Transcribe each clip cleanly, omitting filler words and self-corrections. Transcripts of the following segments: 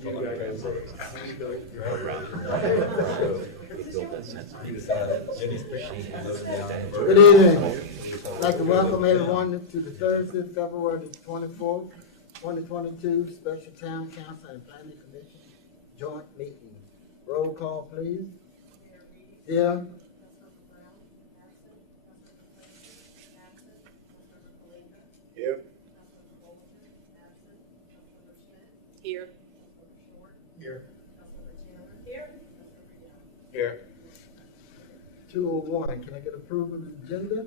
Good evening. I'd like to welcome everyone to the Thursday, February the 24th, 2022 Special Town Council and Planning Commission Joint Meeting. Roll call, please. Here. Here. Here. Here. Here. Here. 201. Can I get approval of the agenda?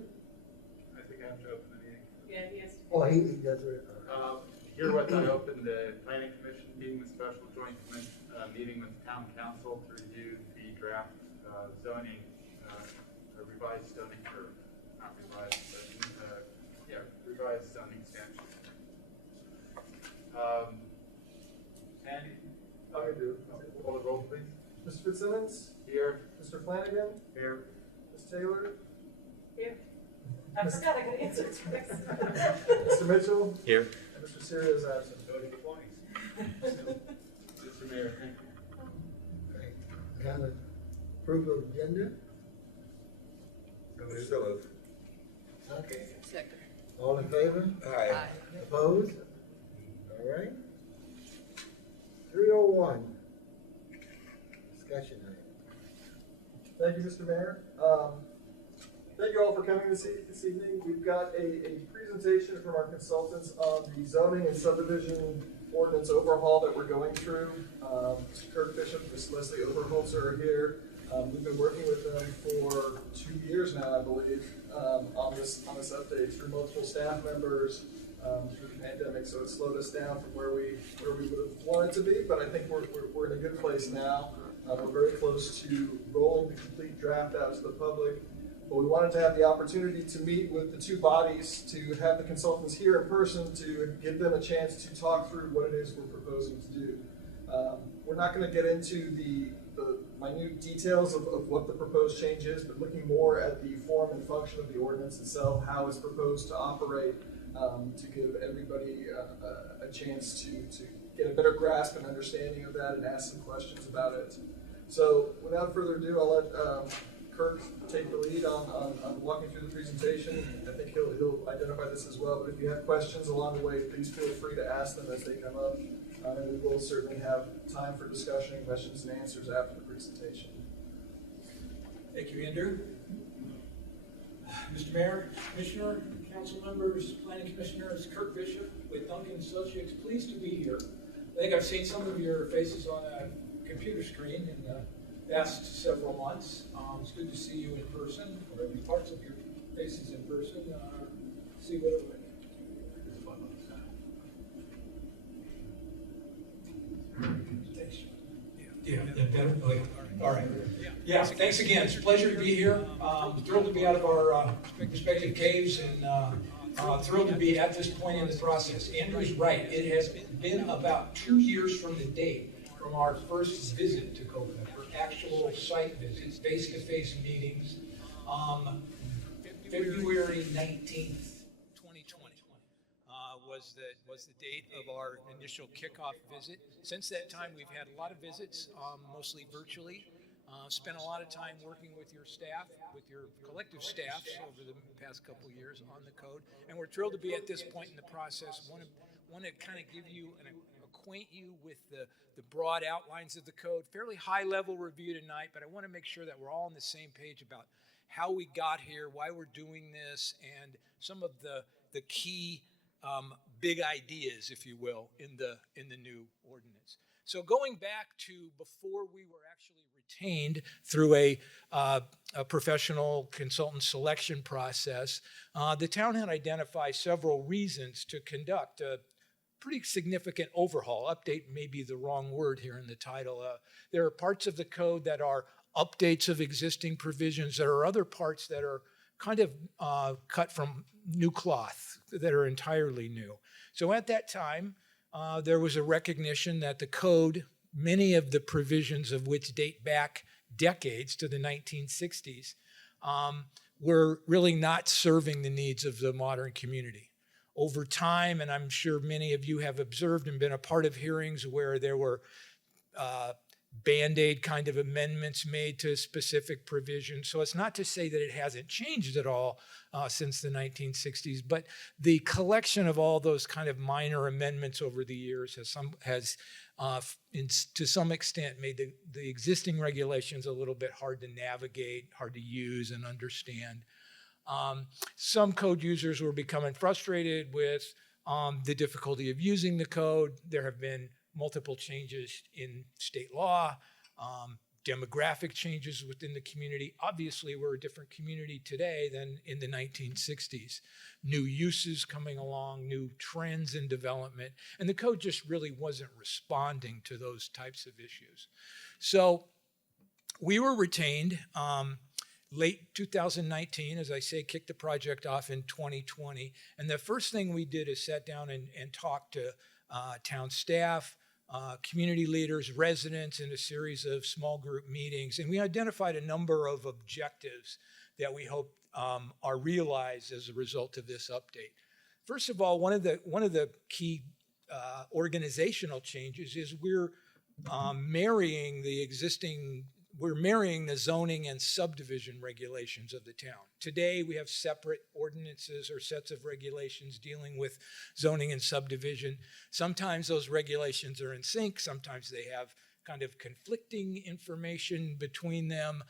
I think I have to open the meeting. Yeah, he has to. Oh, he does it. Herewith I open the Planning Commission meeting, the special joint commission, meeting with Town Council to review the draft zoning, revised zoning, or not revised, but revised zoning statute. Sandy? I do. Call the roll, please. Mr. Fitzsimmons? Here. Mr. Flanagan? Here. Ms. Taylor? Here. I forgot I got to answer twice. Mr. Mitchell? Here. And Mr. Syria is absent. Voting twice. Mr. Mayor, thank you. Right. Kind of approval of the agenda? So moved. Okay. Second. All in favor? Aye. Opposed? All right. 301. Discussion item. Thank you, Mr. Mayor. Thank you all for coming this evening. We've got a presentation from our consultants on the zoning and subdivision ordinance overhaul that we're going through. Mr. Kirk Bishop, Ms. Leslie Overholzer are here. We've been working with them for 2 years now, I believe, on this update through multiple staff members through the pandemic. So it slowed us down from where we would have wanted to be, but I think we're in a good place now. We're very close to rolling the complete draft out to the public. But we wanted to have the opportunity to meet with the two bodies, to have the consultants here in person, to give them a chance to talk through what it is we're proposing to do. We're not going to get into the minute details of what the proposed change is, but looking more at the form and function of the ordinance itself, how it's proposed to operate, to give everybody a chance to get a better grasp and understanding of that and ask some questions about it. So without further ado, I'll let Kirk take the lead on walking through the presentation. I think he'll identify this as well, but if you have questions along the way, please feel free to ask them as they come up. And we will certainly have time for discussion, questions, and answers after the presentation. Thank you, Andrew. Mr. Mayor, Commissioner, Council members, Planning Commissioner, it's Kirk Bishop with Duncan Associates. Pleased to be here. I think I've seen some of your faces on a computer screen in the past several months. It's good to see you in person, or at least parts of your faces in person. See what it All right. Yeah, thanks again. It's a pleasure to be here. Thrilled to be out of our respective caves and thrilled to be at this point in the process. Andrew's right. It has been about 2 years from the date from our first visit to Coconut for actual site visits, face-to-face meetings. February 19th, 2020 was the date of our initial kickoff visit. Since that time, we've had a lot of visits, mostly virtually. Spent a lot of time working with your staff, with your collective staffs over the past couple of years on the code, and we're thrilled to be at this point in the process. Want to kind of give you and acquaint you with the broad outlines of the code. Fairly high-level review tonight, but I want to make sure that we're all on the same page about how we got here, why we're doing this, and some of the key big ideas, if you will, in the new ordinance. So going back to before we were actually retained through a professional consultant selection process, the town had identified several reasons to conduct a pretty significant overhaul. Update may be the wrong word here in the title. There are parts of the code that are updates of existing provisions. There are other parts that are kind of cut from new cloth that are entirely new. So at that time, there was a recognition that the code, many of the provisions of which date back decades to the 1960s, were really not serving the needs of the modern community. over time, and I'm sure many of you have observed and been a part of hearings where there were Band-Aid kind of amendments made to specific provisions. So it's not to say that it hasn't changed at all since the 1960s, but the collection of all those kind of minor amendments over the years has to some extent made the existing regulations a little bit hard to navigate, hard to use and understand. Some code users were becoming frustrated with the difficulty of using the code. There have been multiple changes in state law, demographic changes within the community. Obviously, we're a different community today than in the 1960s. New uses coming along, new trends in development, and the code just really wasn't responding to those types of issues. So we were retained late 2019, as I say, kicked the project off in 2020. And the first thing we did is sat down and talked to town staff, community leaders, residents in a series of small group meetings. And we identified a number of objectives that we hope are realized as a result of this update. First of all, one of the key organizational changes is we're marrying the zoning and subdivision regulations of the town. Today, we have separate ordinances or sets of regulations dealing with zoning and subdivision. Sometimes those regulations are in sync. Sometimes they have kind of conflicting information between them.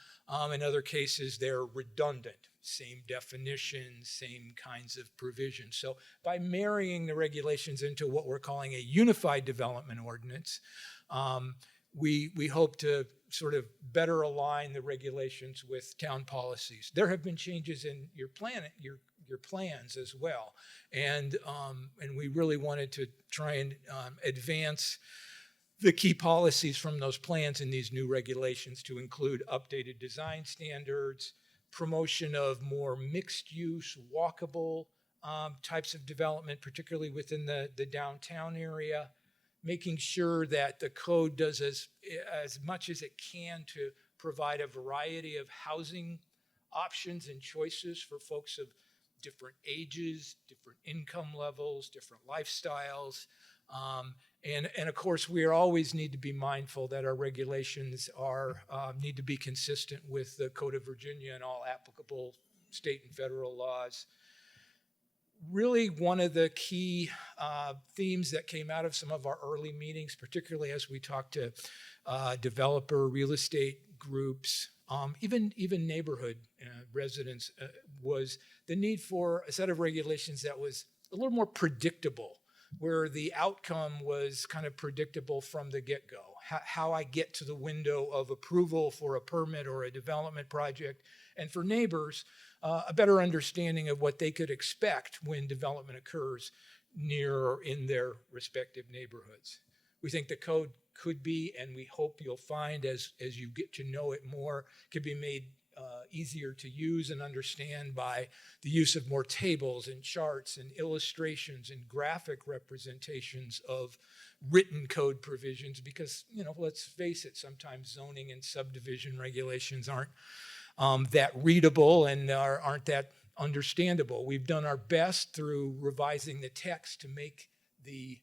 In other cases, they're redundant. Same definitions, same kinds of provisions. So by marrying the regulations into what we're calling a unified development ordinance, we hope to sort of better align the regulations with town policies. There have been changes in your plans as well, and we really wanted to try and advance the key policies from those plans in these new regulations to include updated design standards, promotion of more mixed-use, walkable types of development, particularly within the downtown area, making sure that the code does as much as it can to provide a variety of housing options and choices for folks of different ages, different income levels, different lifestyles. And of course, we always need to be mindful that our regulations need to be consistent with the Code of Virginia and all applicable state and federal laws. Really, one of the key themes that came out of some of our early meetings, particularly as we talked to developer, real estate groups, even neighborhood residents, was the need for a set of regulations that was a little more predictable, where the outcome was kind of predictable from the get-go. How I get to the window of approval for a permit or a development project, and for neighbors, a better understanding of what they could expect when development occurs near or in their respective neighborhoods. We think the code could be, and we hope you'll find as you get to know it more, could be made easier to use and understand by the use of more tables and charts and illustrations and graphic representations of written code provisions, because, let's face it, sometimes zoning and subdivision regulations aren't that readable and aren't that understandable. We've done our best through revising the text to make the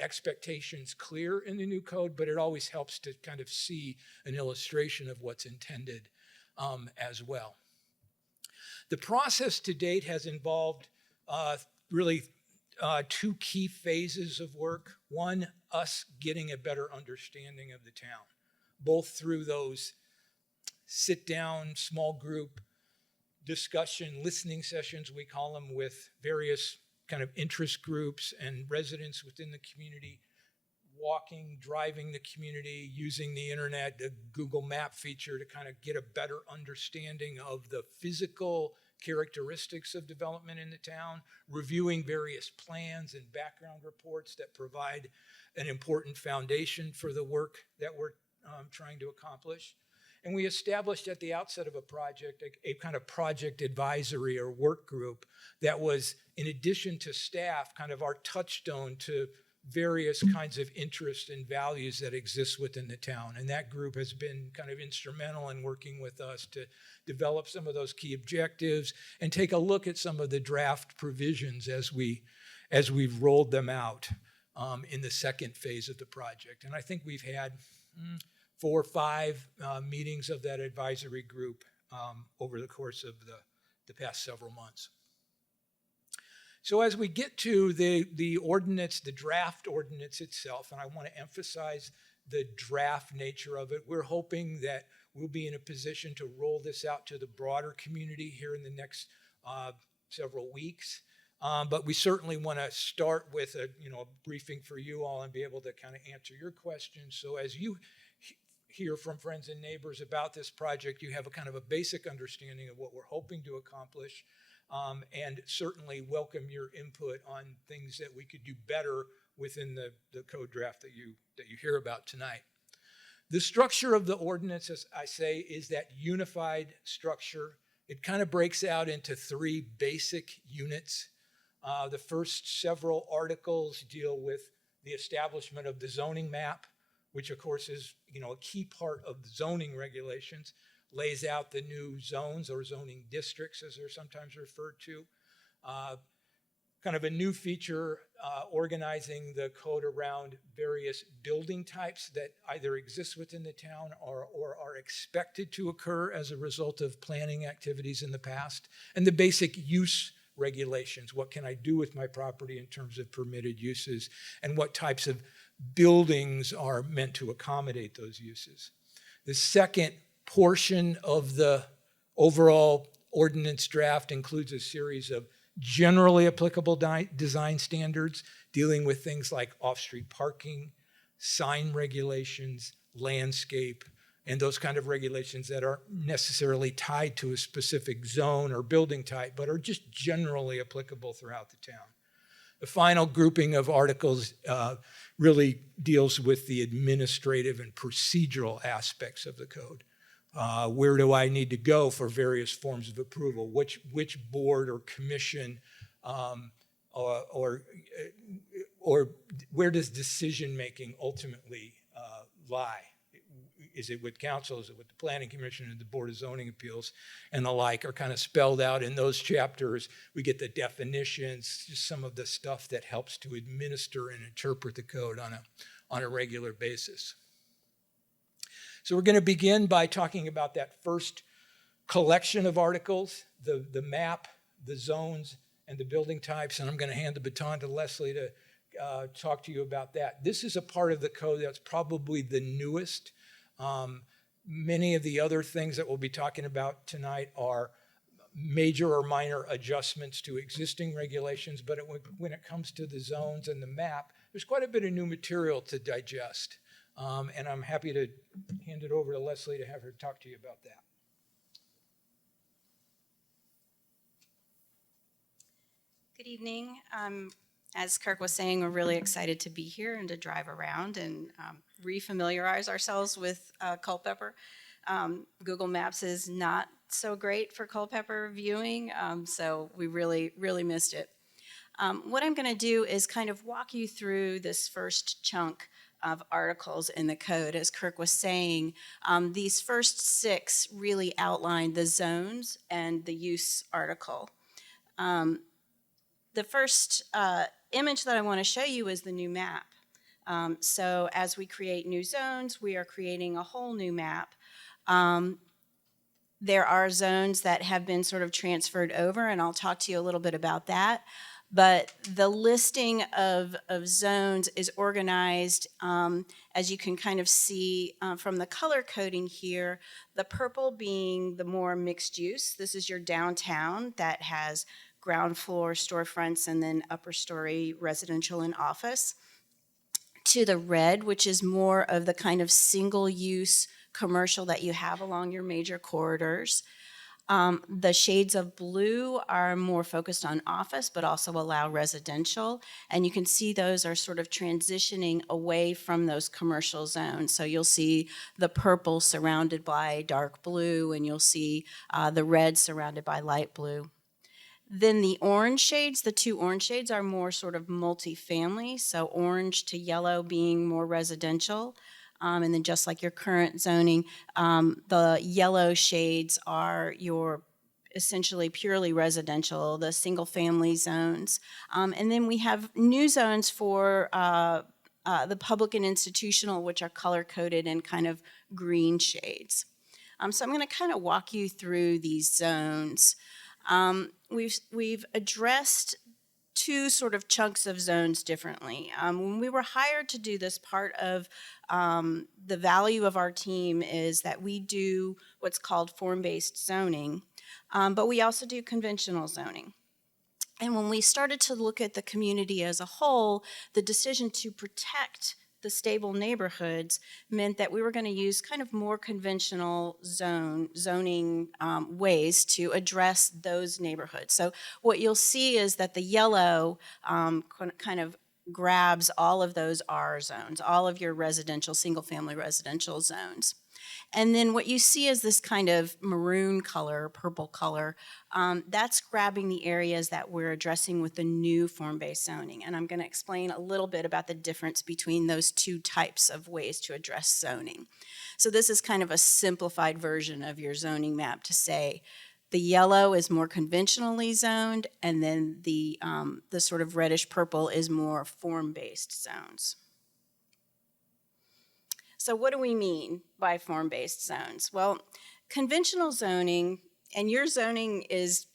expectations clear in the new code, but it always helps to kind of see an illustration of what's intended as well. The process to date has involved really two key phases of work. One, us getting a better understanding of the town, both through those sit-down, small group discussion, listening sessions, we call them, with various kind of interest groups and residents within the community, walking, driving the community, using the internet, the Google Map feature to kind of get a better understanding of the physical characteristics of development in the town, reviewing various plans and background reports that provide an important foundation for the work that we're trying to accomplish. And we established at the outset of a project a kind of project advisory or work group that was, in addition to staff, kind of our touchstone to various kinds of interests and values that exist within the town. And that group has been kind of instrumental in working with us to develop some of those key objectives and take a look at some of the draft provisions as we've rolled them out in the second phase of the project. And I think we've had 4 or 5 meetings of that advisory group over the course of the past several months. So as we get to the ordinance, the draft ordinance itself, and I want to emphasize the draft nature of it, we're hoping that we'll be in a position to roll this out to the broader community here in the next several weeks. But we certainly want to start with a briefing for you all and be able to kind of answer your questions. So as you hear from friends and neighbors about this project, you have a kind of a basic understanding of what we're hoping to accomplish. And certainly welcome your input on things that we could do better within the code draft that you hear about tonight. The structure of the ordinance, as I say, is that unified structure. It kind of breaks out into 3 basic units. The first several articles deal with the establishment of the zoning map, which of course is a key part of the zoning regulations. Lays out the new zones or zoning districts, as they're sometimes referred to. Kind of a new feature organizing the code around various building types that either exist within the town or are expected to occur as a result of planning activities in the past. And the basic use regulations. What can I do with my property in terms of permitted uses, and what types of buildings are meant to accommodate those uses. The second portion of the overall ordinance draft includes a series of generally applicable design standards dealing with things like off-street parking, sign regulations, landscape, and those kind of regulations that aren't necessarily tied to a specific zone or building type, but are just generally applicable throughout the town. The final grouping of articles really deals with the administrative and procedural aspects of the code. Where do I need to go for various forms of approval? Which board or commission or where does decision-making ultimately lie? Is it with council? Is it with the Planning Commission and the Board of Zoning Appeals and the like are kind of spelled out in those chapters. We get the definitions, just some of the stuff that helps to administer and interpret the code on a regular basis. So we're going to begin by talking about that first collection of articles, the map, the zones, and the building types. And I'm going to hand the baton to Leslie to talk to you about that. This is a part of the code that's probably the newest. Many of the other things that we'll be talking about tonight are major or minor adjustments to existing regulations, but when it comes to the zones and the map, there's quite a bit of new material to digest. And I'm happy to hand it over to Leslie to have her talk to you about that. Good evening. As Kirk was saying, we're really excited to be here and to drive around and refamiliarize ourselves with Culpeper. Google Maps is not so great for Culpeper viewing, so we really, really missed it. What I'm going to do is kind of walk you through this first chunk of articles in the code. As Kirk was saying, these first 6 really outline the zones and the use article. The first image that I want to show you is the new map. So as we create new zones, we are creating a whole new map. There are zones that have been sort of transferred over, and I'll talk to you a little bit about that. But the listing of zones is organized, as you can kind of see from the color coding here, the purple being the more mixed use. This is your downtown that has ground floor storefronts and then upper story residential and office. To the red, which is more of the kind of single use commercial that you have along your major corridors. The shades of blue are more focused on office, but also allow residential. And you can see those are sort of transitioning away from those commercial zones. So you'll see the purple surrounded by dark blue, and you'll see the red surrounded by light blue. Then the orange shades, the two orange shades are more sort of multifamily, so orange to yellow being more residential. And then just like your current zoning, the yellow shades are your essentially purely residential, the single-family zones. And then we have new zones for the public and institutional, which are color-coded in kind of green shades. So I'm going to kind of walk you through these zones. We've addressed two sort of chunks of zones differently. When we were hired to do this, part of the value of our team is that we do what's called form-based zoning, but we also do conventional zoning. And when we started to look at the community as a whole, the decision to protect the stable neighborhoods meant that we were going to use kind of more conventional zoning ways to address those neighborhoods. So what you'll see is that the yellow kind of grabs all of those R zones, all of your residential, single-family residential zones. And then what you see is this kind of maroon color, purple color, that's grabbing the areas that we're addressing with the new form-based zoning. And I'm going to explain a little bit about the difference between those two types of ways to address zoning. So this is kind of a simplified version of your zoning map to say the yellow is more conventionally zoned, and then the sort of reddish purple is more form-based zones. So what do we mean by form-based zones? Well, conventional zoning, and your zoning is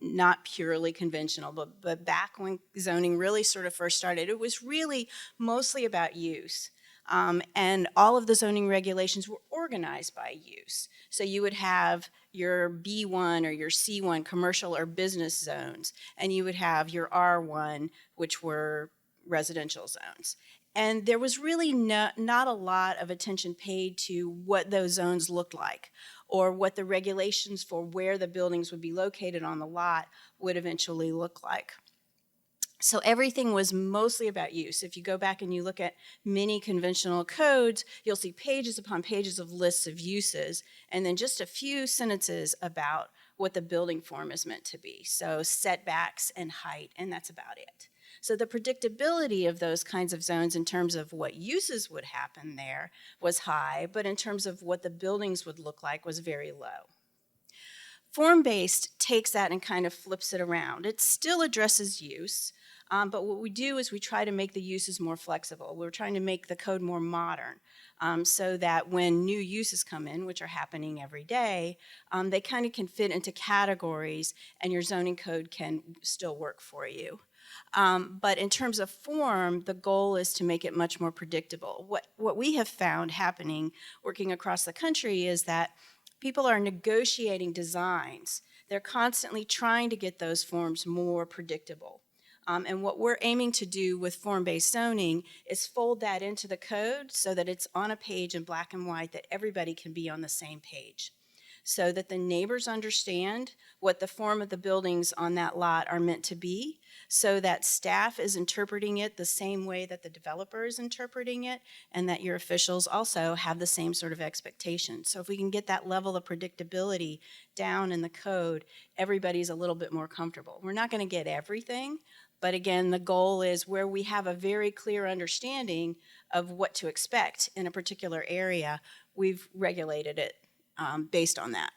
not purely conventional, but back when zoning really sort of first started, it was really mostly about use. And all of the zoning regulations were organized by use. So you would have your B1 or your C1 commercial or business zones, and you would have your R1, which were residential zones. And there was really not a lot of attention paid to what those zones looked like or what the regulations for where the buildings would be located on the lot would eventually look like. So everything was mostly about use. If you go back and you look at many conventional codes, you'll see pages upon pages of lists of uses and then just a few sentences about what the building form is meant to be. So setbacks and height, and that's about it. So the predictability of those kinds of zones in terms of what uses would happen there was high, but in terms of what the buildings would look like was very low. Form-based takes that and kind of flips it around. It still addresses use, but what we do is we try to make the uses more flexible. We're trying to make the code more modern so that when new uses come in, which are happening every day, they kind of can fit into categories and your zoning code can still work for you. But in terms of form, the goal is to make it much more predictable. What we have found happening working across the country is that people are negotiating designs. They're constantly trying to get those forms more predictable. And what we're aiming to do with form-based zoning is fold that into the code so that it's on a page in black and white that everybody can be on the same page, so that the neighbors understand what the form of the buildings on that lot are meant to be, so that staff is interpreting it the same way that the developer is interpreting it, and that your officials also have the same sort of expectations. So if we can get that level of predictability down in the code, everybody's a little bit more comfortable. We're not going to get everything, but again, the goal is where we have a very clear understanding of what to expect in a particular area, we've regulated it based on that.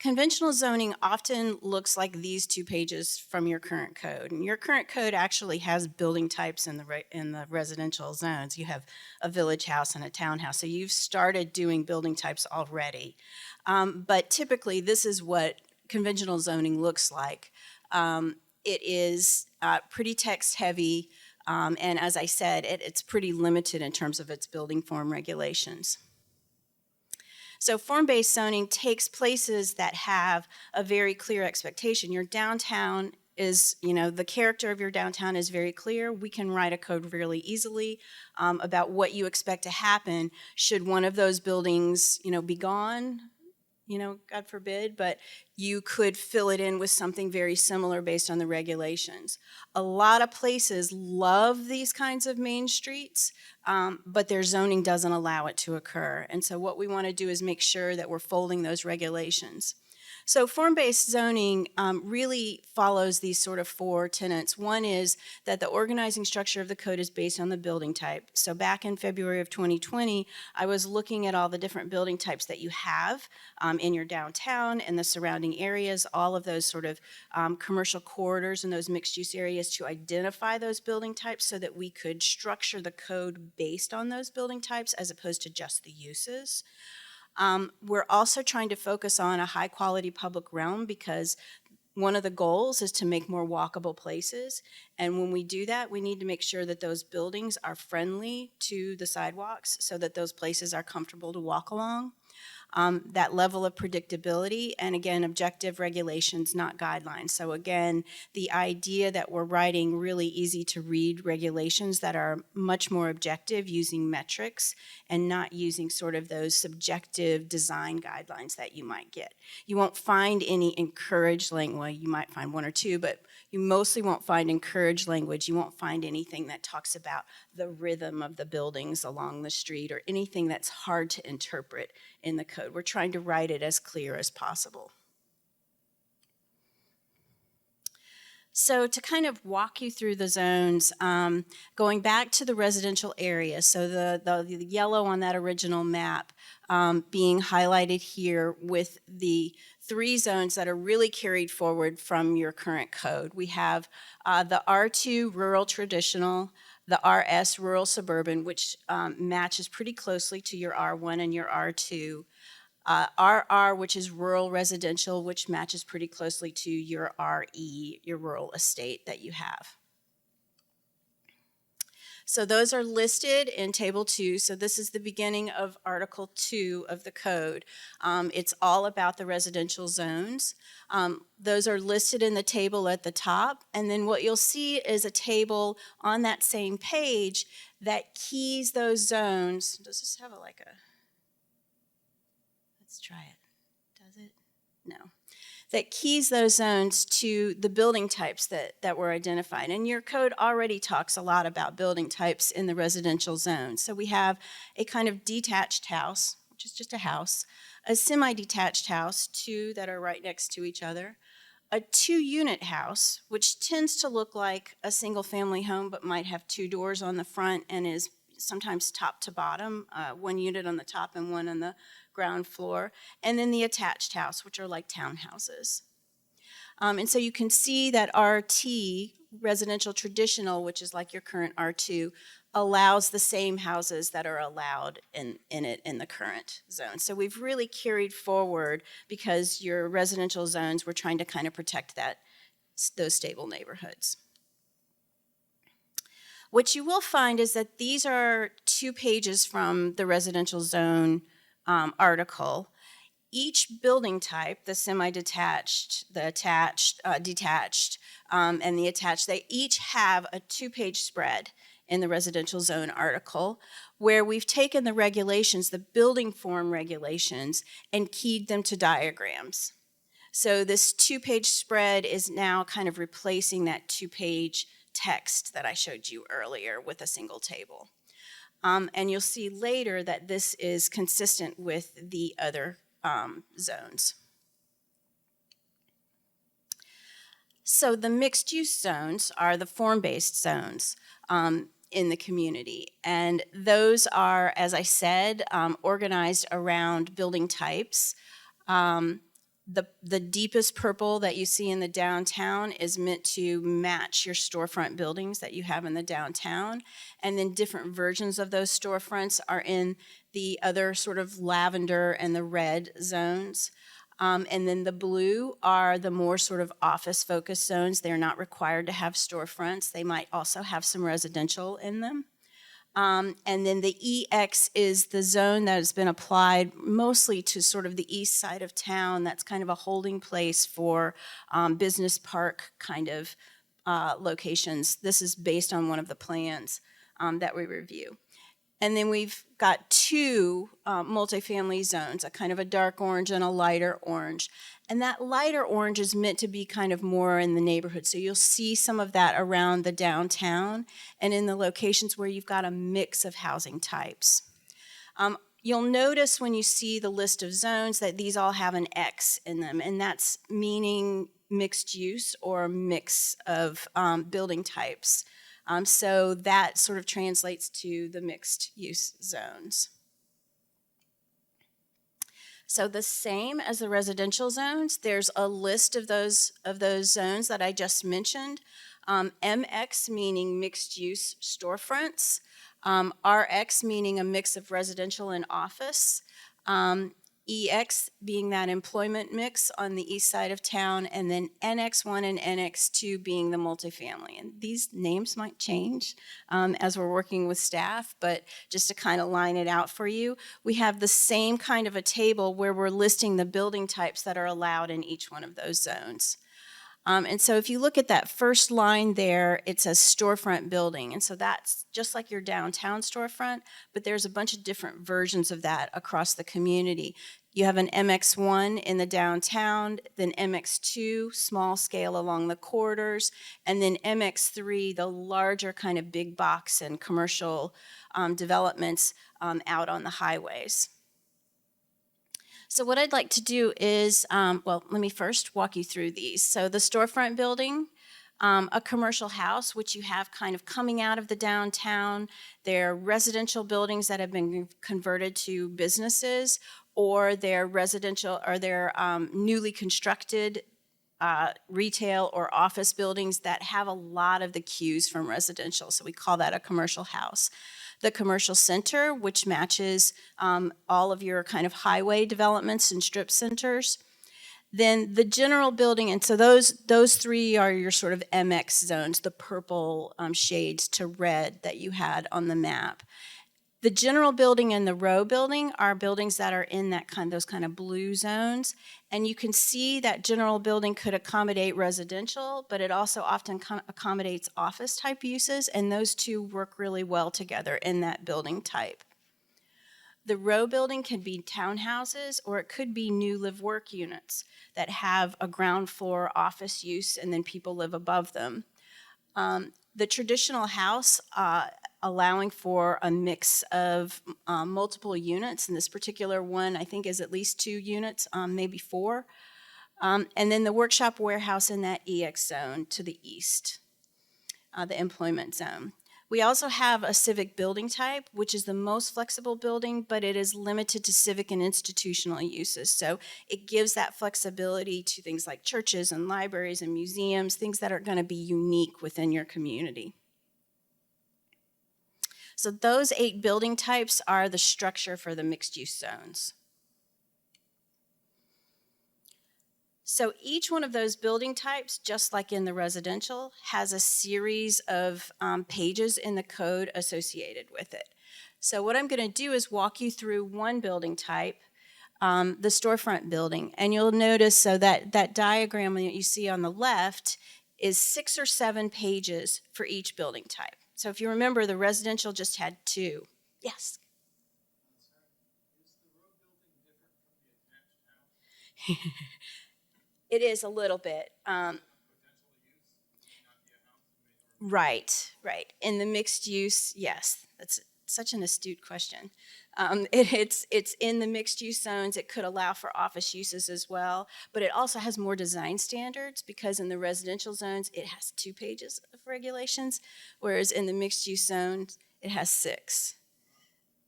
Conventional zoning often looks like these 2 pages from your current code. And your current code actually has building types in the residential zones. You have a village house and a townhouse. So you've started doing building types already. But typically, this is what conventional zoning looks like. It is pretty text heavy. And as I said, it's pretty limited in terms of its building form regulations. So form-based zoning takes places that have a very clear expectation. Your downtown is, the character of your downtown is very clear. We can write a code really easily about what you expect to happen should one of those buildings, be gone, God forbid, but you could fill it in with something very similar based on the regulations. A lot of places love these kinds of main streets, but their zoning doesn't allow it to occur. And so what we want to do is make sure that we're folding those regulations. So form-based zoning really follows these sort of four tenets. One is that the organizing structure of the code is based on the building type. So back in February of 2020, I was looking at all the different building types that you have in your downtown and the surrounding areas, all of those sort of commercial corridors and those mixed-use areas to identify those building types so that we could structure the code based on those building types as opposed to just the uses. We're also trying to focus on a high-quality public realm because one of the goals is to make more walkable places. And when we do that, we need to make sure that those buildings are friendly to the sidewalks so that those places are comfortable to walk along. That level of predictability, and again, objective regulations, not guidelines. So again, the idea that we're writing really easy to read regulations that are much more objective using metrics and not using sort of those subjective design guidelines that you might get. You won't find any encouraged language. Well, you might find one or two, but you mostly won't find encouraged language. You won't find anything that talks about the rhythm of the buildings along the street or anything that's hard to interpret in the code. We're trying to write it as clear as possible. So to kind of walk you through the zones, going back to the residential area, so the yellow on that original map being highlighted here with the 3 zones that are really carried forward from your current code. We have the R2 rural traditional, the RS rural suburban, which matches pretty closely to your R1 and your R2. RR, which is rural residential, which matches pretty closely to your RE, your rural estate that you have. So those are listed in Table 2. So this is the beginning of Article 2 of the code. It's all about the residential zones. Those are listed in the table at the top. And then what you'll see is a table on that same page that keys those zones. Does this have let's try it. Does it? No. That keys those zones to the building types that were identified. And your code already talks a lot about building types in the residential zone. So we have a kind of detached house, which is just a house, a semi-detached house, 2 that are right next to each other, a 2-unit house, which tends to look like a single-family home but might have 2 doors on the front and is sometimes top to bottom, 1 unit on the top and 1 on the ground floor, and then the attached house, which are like townhouses. And so you can see that RT, residential traditional, which is like your current R2, allows the same houses that are allowed in the current zone. So we've really carried forward, because your residential zones, we're trying to kind of protect those stable neighborhoods. What you will find is that these are 2 pages from the residential zone article. Each building type, the semi-detached, the attached, detached, and the attached, they each have a 2-page spread in the residential zone article where we've taken the regulations, the building form regulations, and keyed them to diagrams. So this 2-page spread is now kind of replacing that 2-page text that I showed you earlier with a single table. And you'll see later that this is consistent with the other zones. So the mixed-use zones are the form-based zones in the community. And those are, as I said, organized around building types. The deepest purple that you see in the downtown is meant to match your storefront buildings that you have in the downtown. And then different versions of those storefronts are in the other sort of lavender and the red zones. And then the blue are the more sort of office-focused zones. They're not required to have storefronts. They might also have some residential in them. And then the EX is the zone that has been applied mostly to sort of the east side of town. That's kind of a holding place for business park kind of locations. This is based on one of the plans that we review. And then we've got 2 multifamily zones, a kind of a dark orange and a lighter orange. And that lighter orange is meant to be kind of more in the neighborhood. So you'll see some of that around the downtown and in the locations where you've got a mix of housing types. You'll notice when you see the list of zones that these all have an X in them, and that's meaning mixed use or a mix of building types. So that sort of translates to the mixed use zones. So the same as the residential zones, there's a list of those zones that I just mentioned. MX meaning mixed use storefronts, RX meaning a mix of residential and office, EX being that employment mix on the east side of town, and then NX1 and NX2 being the multifamily. And these names might change as we're working with staff, but just to kind of line it out for you, we have the same kind of a table where we're listing the building types that are allowed in each one of those zones. And so if you look at that first line there, it says storefront building. And so that's just like your downtown storefront, but there's a bunch of different versions of that across the community. You have an MX1 in the downtown, then MX2, small scale along the corridors, and then MX3, the larger kind of big box and commercial developments out on the highways. So what I'd like to do is, well, let me first walk you through these. So the storefront building, a commercial house, which you have kind of coming out of the downtown. They're residential buildings that have been converted to businesses, or they're residential, or they're newly constructed retail or office buildings that have a lot of the cues from residential. So we call that a commercial house. The commercial center, which matches all of your kind of highway developments and strip centers. Then the general building, and so those three are your sort of MX zones, the purple shades to red that you had on the map. The general building and the row building are buildings that are in that those kind of blue zones. And you can see that general building could accommodate residential, but it also often accommodates office type uses, and those two work really well together in that building type. The row building can be townhouses, or it could be new live work units that have a ground floor office use and then people live above them. The traditional house, allowing for a mix of multiple units, and this particular one I think is at least 2 units, maybe 4. And then the workshop warehouse in that EX zone to the east, the employment zone. We also have a civic building type, which is the most flexible building, but it is limited to civic and institutional uses. So it gives that flexibility to things like churches and libraries and museums, things that are going to be unique within your community. So those 8 building types are the structure for the mixed-use zones. So each one of those building types, just like in the residential, has a series of pages in the code associated with it. So what I'm going to do is walk you through one building type, the storefront building, and you'll notice so that diagram that you see on the left is 6 or 7 pages for each building type. So if you remember, the residential just had 2. Yes? It is a little bit. Right. In the mixed use, yes. That's such an astute question. It's in the mixed use zones. It could allow for office uses as well, but it also has more design standards because in the residential zones, it has 2 pages of regulations, whereas in the mixed use zones, it has 6.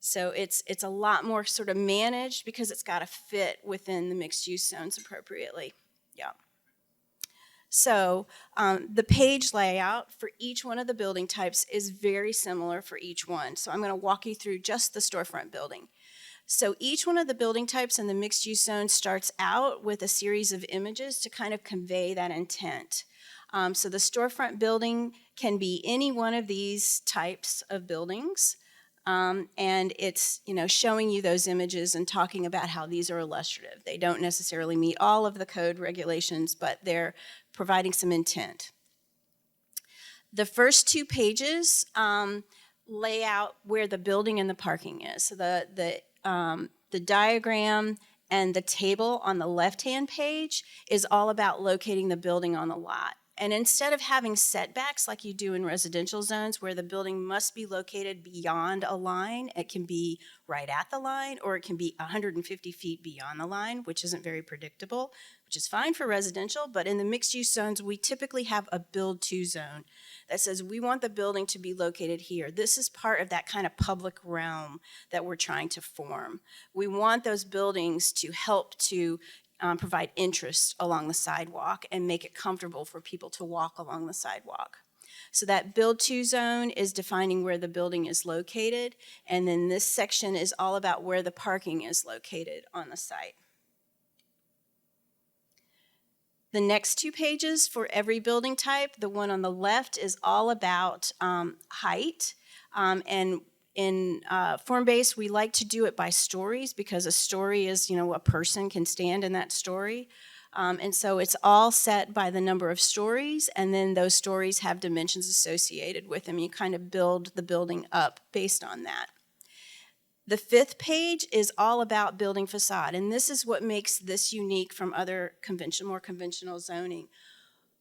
So it's a lot more sort of managed because it's got to fit within the mixed use zones appropriately. Yeah. So the page layout for each one of the building types is very similar for each one. So I'm going to walk you through just the storefront building. So each one of the building types in the mixed use zone starts out with a series of images to kind of convey that intent. So the storefront building can be any one of these types of buildings. And it's, showing you those images and talking about how these are illustrative. They don't necessarily meet all of the code regulations, but they're providing some intent. The first 2 pages lay out where the building and the parking is. So the diagram and the table on the left-hand page is all about locating the building on the lot. And instead of having setbacks like you do in residential zones where the building must be located beyond a line, it can be right at the line or it can be 150 feet beyond the line, which isn't very predictable, which is fine for residential, but in the mixed-use zones, we typically have a build-to zone that says we want the building to be located here. This is part of that kind of public realm that we're trying to form. We want those buildings to help to provide interest along the sidewalk and make it comfortable for people to walk along the sidewalk. So that build-to zone is defining where the building is located, and then this section is all about where the parking is located on the site. The next 2 pages for every building type, the one on the left is all about height, and in form-based, we like to do it by stories because a story is, a person can stand in that story. And so it's all set by the number of stories, and then those stories have dimensions associated with them. You kind of build the building up based on that. The 5th page is all about building facade, and this is what makes this unique from other more conventional zoning.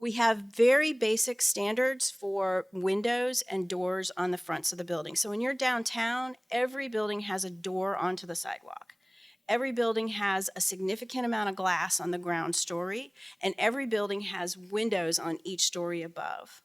We have very basic standards for windows and doors on the fronts of the building. So when you're downtown, every building has a door onto the sidewalk. Every building has a significant amount of glass on the ground story, and every building has windows on each story above.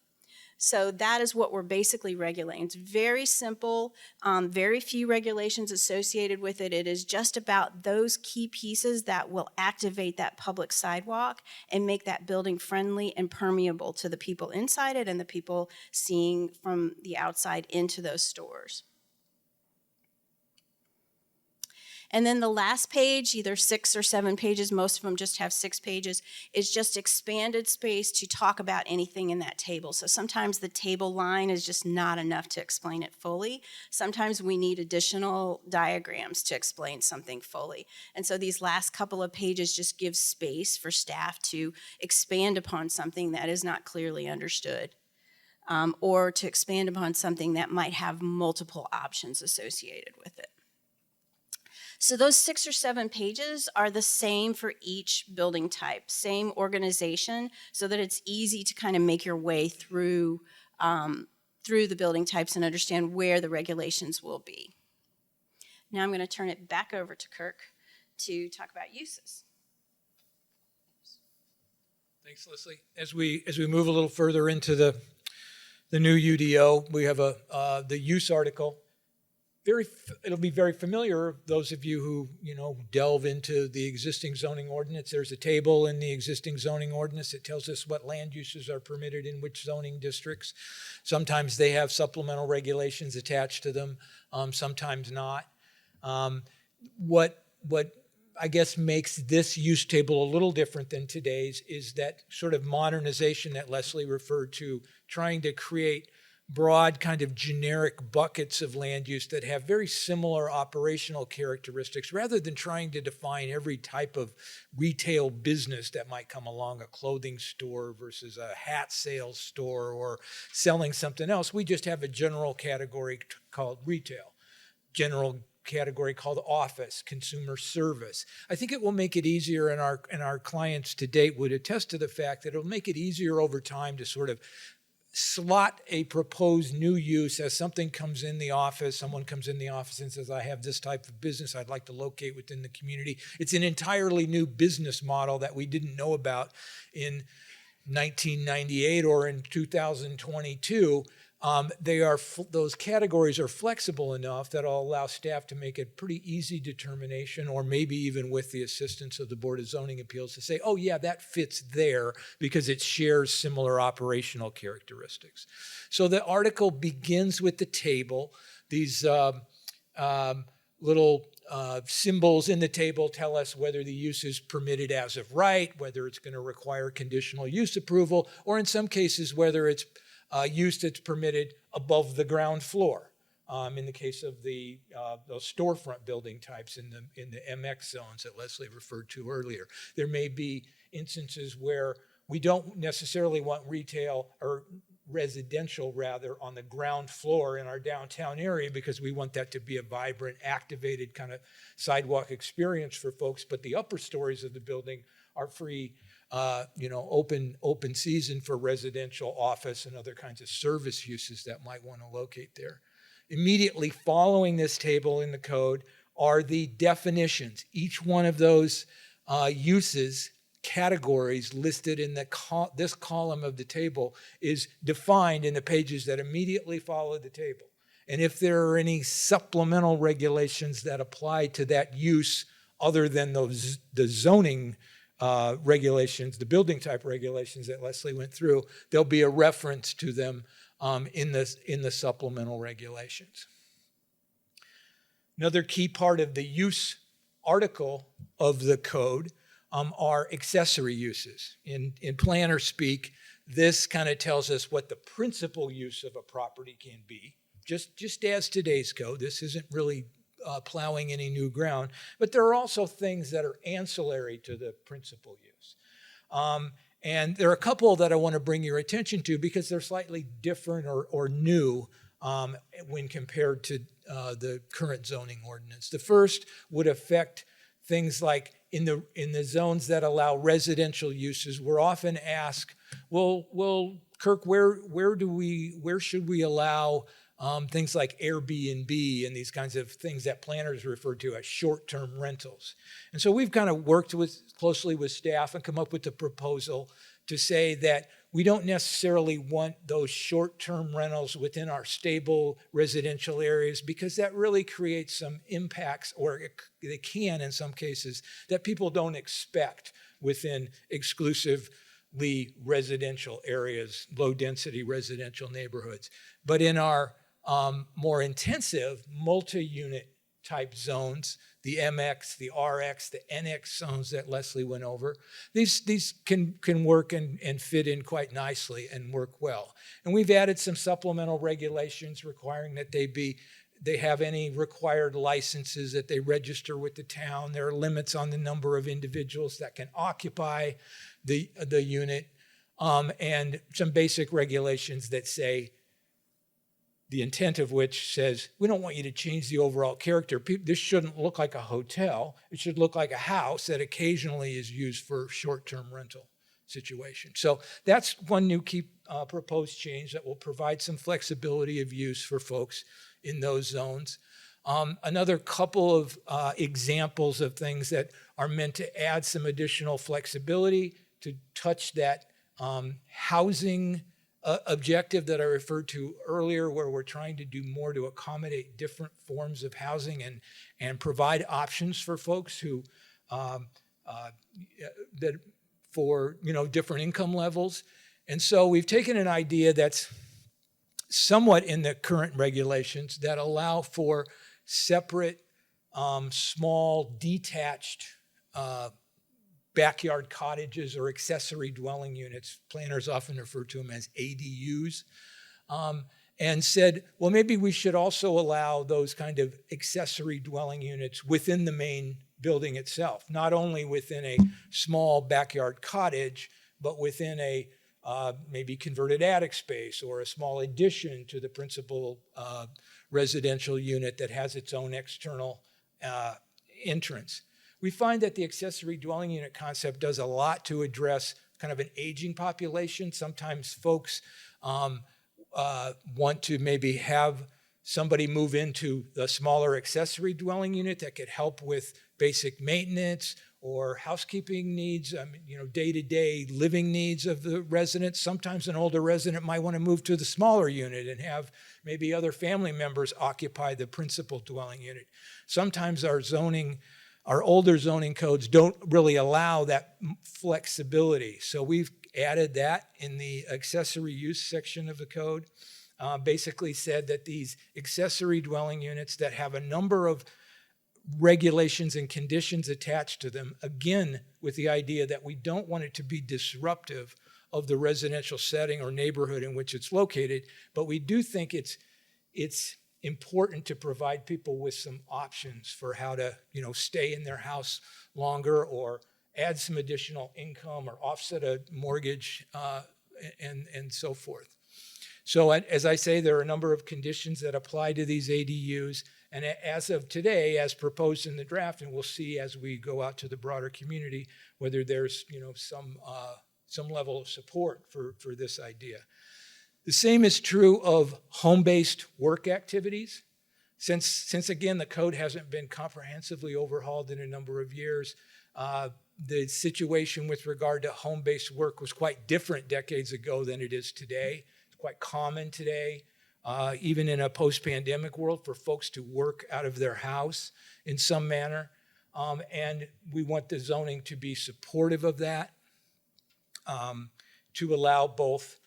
So that is what we're basically regulating. It's very simple, very few regulations associated with it. It is just about those key pieces that will activate that public sidewalk and make that building friendly and permeable to the people inside it and the people seeing from the outside into those stores. And then the last page, either 6 or 7 pages, most of them just have 6 pages, is just expanded space to talk about anything in that table. So sometimes the table line is just not enough to explain it fully. Sometimes we need additional diagrams to explain something fully. And so these last couple of pages just give space for staff to expand upon something that is not clearly understood, or to expand upon something that might have multiple options associated with it. So those 6 or 7 pages are the same for each building type, same organization, so that it's easy to kind of make your way through the building types and understand where the regulations will be. Now I'm going to turn it back over to Kirk to talk about uses. Thanks, Leslie. As we move a little further into the new UDO, we have the use article. It'll be very familiar, those of you who, delve into the existing zoning ordinance. There's a table in the existing zoning ordinance that tells us what land uses are permitted in which zoning districts. Sometimes they have supplemental regulations attached to them, sometimes not. What I guess makes this use table a little different than today's is that sort of modernization that Leslie referred to, trying to create broad kind of generic buckets of land use that have very similar operational characteristics rather than trying to define every type of retail business that might come along, a clothing store versus a hat sales store or selling something else. We just have a general category called retail, general category called office, consumer service. I think it will make it easier, and our clients to date would attest to the fact that it'll make it easier over time to sort of slot a proposed new use as something comes in the office. Someone comes in the office and says, I have this type of business I'd like to locate within the community. It's an entirely new business model that we didn't know about in 1998 or in 2022. Those categories are flexible enough that will allow staff to make a pretty easy determination, or maybe even with the assistance of the Board of Zoning Appeals, to say, oh yeah, that fits there because it shares similar operational characteristics. So the article begins with the table. These little symbols in the table tell us whether the use is permitted as of right, whether it's going to require conditional use approval, or in some cases, whether it's use that's permitted above the ground floor. In the case of those storefront building types in the MX zones that Leslie referred to earlier. There may be instances where we don't necessarily want retail or residential rather on the ground floor in our downtown area because we want that to be a vibrant, activated kind of sidewalk experience for folks, but the upper stories of the building are free open season for residential, office, and other kinds of service uses that might want to locate there. Immediately following this table in the code are the definitions. Each one of those uses categories listed in this column of the table is defined in the pages that immediately follow the table. And if there are any supplemental regulations that apply to that use other than the zoning regulations, the building type regulations that Leslie went through, there'll be a reference to them in the supplemental regulations. Another key part of the use article of the code are accessory uses. In planner speak, this kind of tells us what the principal use of a property can be, just as today's code. This isn't really plowing any new ground, but there are also things that are ancillary to the principal use. And there are a couple that I want to bring your attention to because they're slightly different or new when compared to the current zoning ordinance. The first would affect things like in the zones that allow residential uses. We're often asked, well, Kirk, where should we allow things like Airbnb and these kinds of things that planners refer to as short-term rentals? And so we've kind of worked closely with staff and come up with a proposal to say that we don't necessarily want those short-term rentals within our stable residential areas because that really creates some impacts, or they can in some cases, that people don't expect within exclusively residential areas, low-density residential neighborhoods. But in our more intensive multi-unit type zones, the MX, the RX, the NX zones that Leslie went over, these can work and fit in quite nicely and work well. And we've added some supplemental regulations requiring that they have any required licenses, that they register with the town. There are limits on the number of individuals that can occupy the unit, and some basic regulations that say, the intent of which says, we don't want you to change the overall character. This shouldn't look like a hotel. It should look like a house that occasionally is used for short-term rental situation. So that's one new key proposed change that will provide some flexibility of use for folks in those zones. Another couple of examples of things that are meant to add some additional flexibility to touch that housing objective that I referred to earlier, where we're trying to do more to accommodate different forms of housing and provide options for folks who that for different income levels. And so we've taken an idea that's somewhat in the current regulations that allow for separate, small, detached backyard cottages or accessory dwelling units. Planners often refer to them as ADUs, and said, well, maybe we should also allow those kind of accessory dwelling units within the main building itself, not only within a small backyard cottage, but within a maybe converted attic space or a small addition to the principal residential unit that has its own external entrance. We find that the accessory dwelling unit concept does a lot to address kind of an aging population. Sometimes folks want to maybe have somebody move into the smaller accessory dwelling unit that could help with basic maintenance or housekeeping needs, day-to-day living needs of the residents. Sometimes an older resident might want to move to the smaller unit and have maybe other family members occupy the principal dwelling unit. Sometimes our older zoning codes don't really allow that flexibility. So we've added that in the accessory use section of the code. Basically said that these accessory dwelling units that have a number of regulations and conditions attached to them, again, with the idea that we don't want it to be disruptive of the residential setting or neighborhood in which it's located, but we do think it's important to provide people with some options for how to, stay in their house longer or add some additional income or offset a mortgage and so forth. So as I say, there are a number of conditions that apply to these ADUs. And as of today, as proposed in the draft, and we'll see as we go out to the broader community, whether there's some level of support for this idea. The same is true of home-based work activities. Since again, the code hasn't been comprehensively overhauled in a number of years, the situation with regard to home-based work was quite different decades ago than it is today. It's quite common today, even in a post-pandemic world, for folks to work out of their house in some manner. And we want the zoning to be supportive of that, to allow both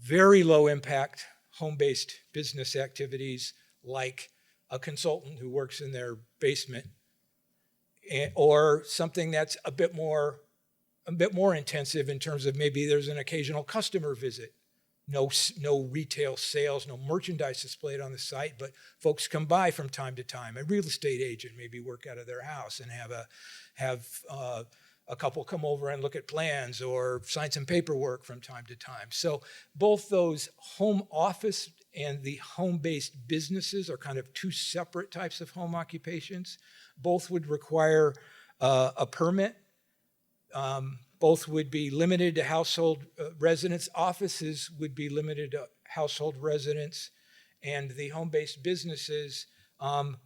very low impact home-based business activities like a consultant who works in their basement, or something that's a bit more intensive in terms of maybe there's an occasional customer visit. No retail sales, no merchandise displayed on the site, but folks come by from time to time. A real estate agent maybe work out of their house and have a couple come over and look at plans or sign some paperwork from time to time. So both those home office and the home-based businesses are kind of two separate types of home occupations. Both would require a permit. Both would be limited to household residents. Offices would be limited to household residents, and the home-based businesses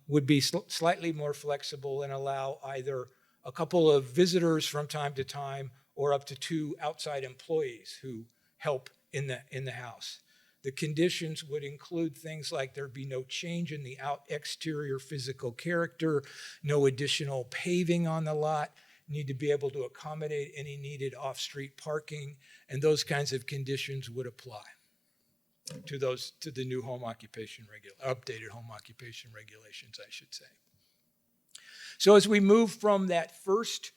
would be slightly more flexible and allow either a couple of visitors from time to time or up to 2 outside employees who help in the house. The conditions would include things like there be no change in the exterior physical character, no additional paving on the lot, need to be able to accommodate any needed off-street parking, and those kinds of conditions would apply to the new home occupation updated home occupation regulations, I should say. So as we move from that first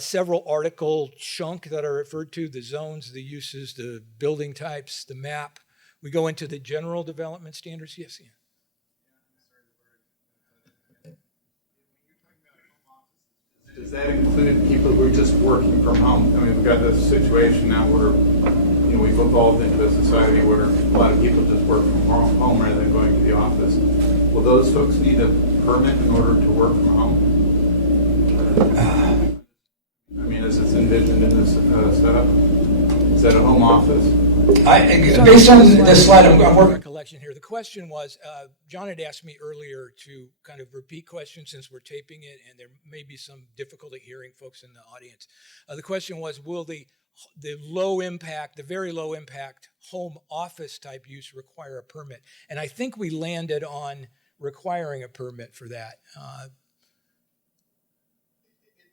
several article chunk that are referred to, the zones, the uses, the building types, the map, we go into the general development standards. Yes, Ian. Does that include people who are just working from home? I mean, we've got this situation now where, we've evolved into a society where a lot of people just work from home rather than going to the office. Will those folks need a permit in order to work from home? I mean, as it's envisioned in this setup? Is that a home office? Based on this slide, I'm working recollection here. The question was, John had asked me earlier to kind of repeat questions since we're taping it, and there may be some difficulty hearing folks in the audience. The question was, will the low impact, the very low impact home office type use require a permit? And I think we landed on requiring a permit for that. It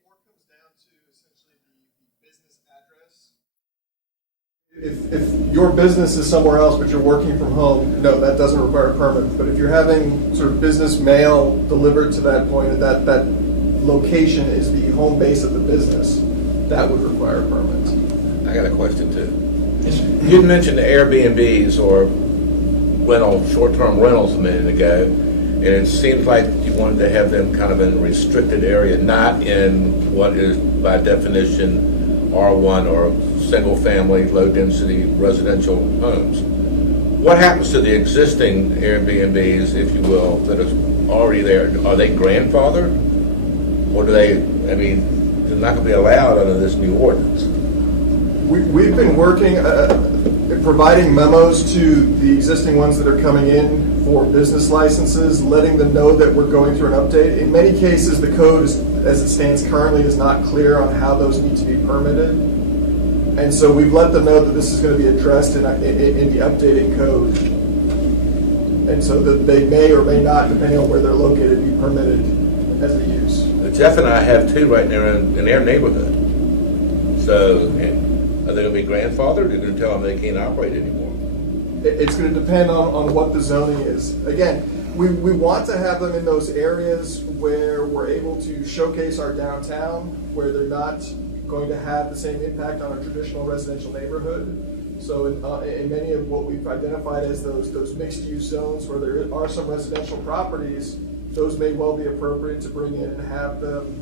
more comes down to essentially the business address. If your business is somewhere else but you're working from home, no, that doesn't require a permit. But if you're having sort of business mail delivered to that point, that location is the home base of the business, that would require a permit. I got a question too. You had mentioned Airbnbs or short-term rentals a minute ago, and it seems like you wanted to have them kind of in a restricted area, not in what is by definition R1 or single-family, low-density residential homes. What happens to the existing Airbnbs, if you will, that are already there? Are they grandfathered? Or they're not going to be allowed under this new ordinance? We've been working, providing memos to the existing ones that are coming in for business licenses, letting them know that we're going through an update. In many cases, the code, as it stands currently, is not clear on how those need to be permitted. And so we've let them know that this is going to be addressed in the updated code. And so that they may or may not, depending on where they're located, be permitted as a use. Jeff and I have two right there in their neighborhood. So are they going to be grandfathered, or are you going to tell them they can't operate anymore? It's going to depend on what the zoning is. Again, we want to have them in those areas where we're able to showcase our downtown, where they're not going to have the same impact on a traditional residential neighborhood. So in many of what we've identified as those mixed-use zones where there are some residential properties, those may well be appropriate to bring in and have them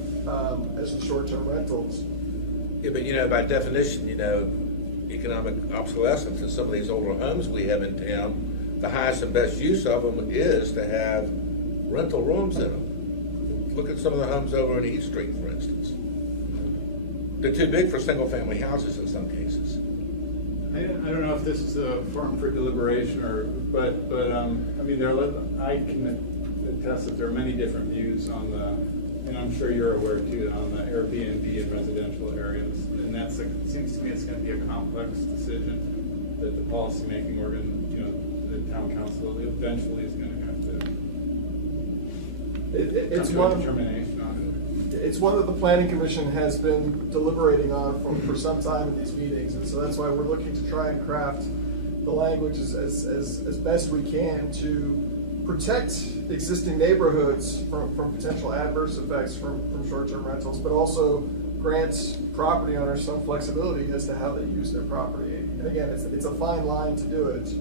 as short-term rentals. Yeah, but by definition, economic obsolescence in some of these older homes we have in town, the highest and best use of them is to have rental rooms in them. Look at some of the homes over on East Street, for instance. They're too big for single-family houses in some cases. I don't know if this is a forum for deliberation but I mean, I can attest that there are many different views on and I'm sure you're aware too, on the Airbnb in residential areas. And it seems to me it's going to be a complex decision that the policymaking organ, the town council eventually is going to have to It's come to one a determination on it. It's one that the planning commission has been deliberating on for some time in these meetings, and so that's why we're looking to try and craft the language as best we can to protect existing neighborhoods from potential adverse effects from short-term rentals, but also grant property owners some flexibility as to how they use their property. And again, it's a fine line to do it.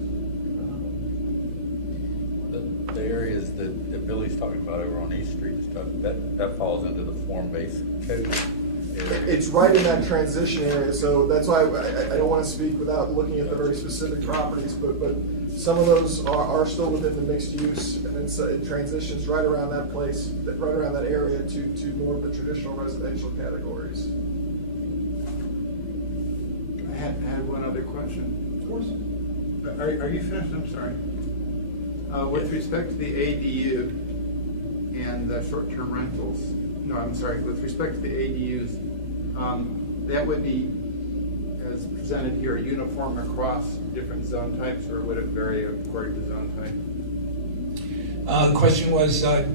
The areas that Billy's talking about over on East Street and stuff, that falls into the form-based code area. It's right in that transition area, so that's why I don't want to speak without looking at the very specific properties, but some of those are still within the mixed use, and it transitions right around that place, right around that area to more of the traditional residential categories. I had one other question. Of course. Are you finished? I'm sorry. With respect to the ADU and the short-term rentals, no, I'm sorry, with respect to the ADUs, that would be, as presented here, uniform across different zone types, or would it vary according to zone type? The question was, are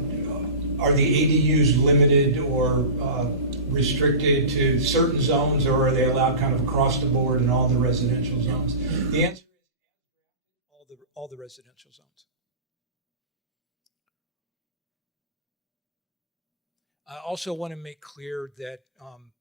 the ADUs limited or restricted to certain zones, or are they allowed kind of across the board in all the residential zones? The answer is all the residential zones. I also want to make clear that,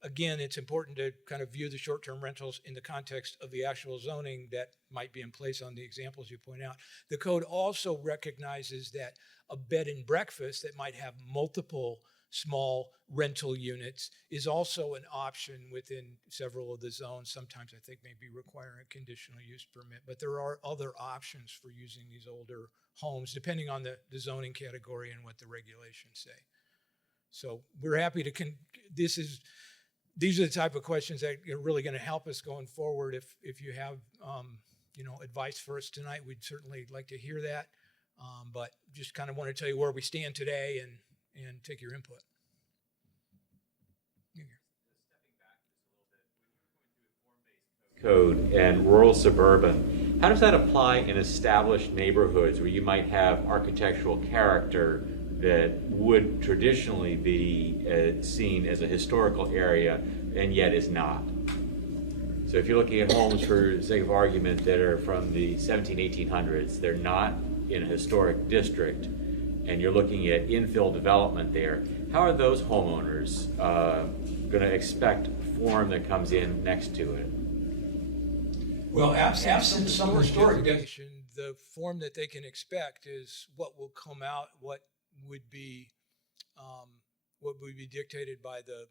again, it's important to kind of view the short-term rentals in the context of the actual zoning that might be in place on the examples you point out. The code also recognizes that a bed and breakfast that might have multiple small rental units is also an option within several of the zones. Sometimes I think maybe requiring a conditional use permit, but there are other options for using these older homes depending on the zoning category and what the regulations say. So we're happy to, these are the type of questions that are really going to help us going forward. If you have, advice for us tonight, we'd certainly like to hear that. But just kind of want to tell you where we stand today and take your input. Code and rural suburban, how does that apply in established neighborhoods where you might have architectural character that would traditionally be seen as a historical area and yet is not? So if you're looking at homes, for sake of argument, that are from the 1800s, they're not in a historic district, and you're looking at infill development there, how are those homeowners going to expect form that comes in next to it? Well, absent some historic designation, the form that they can expect is what will come out, what would be dictated by the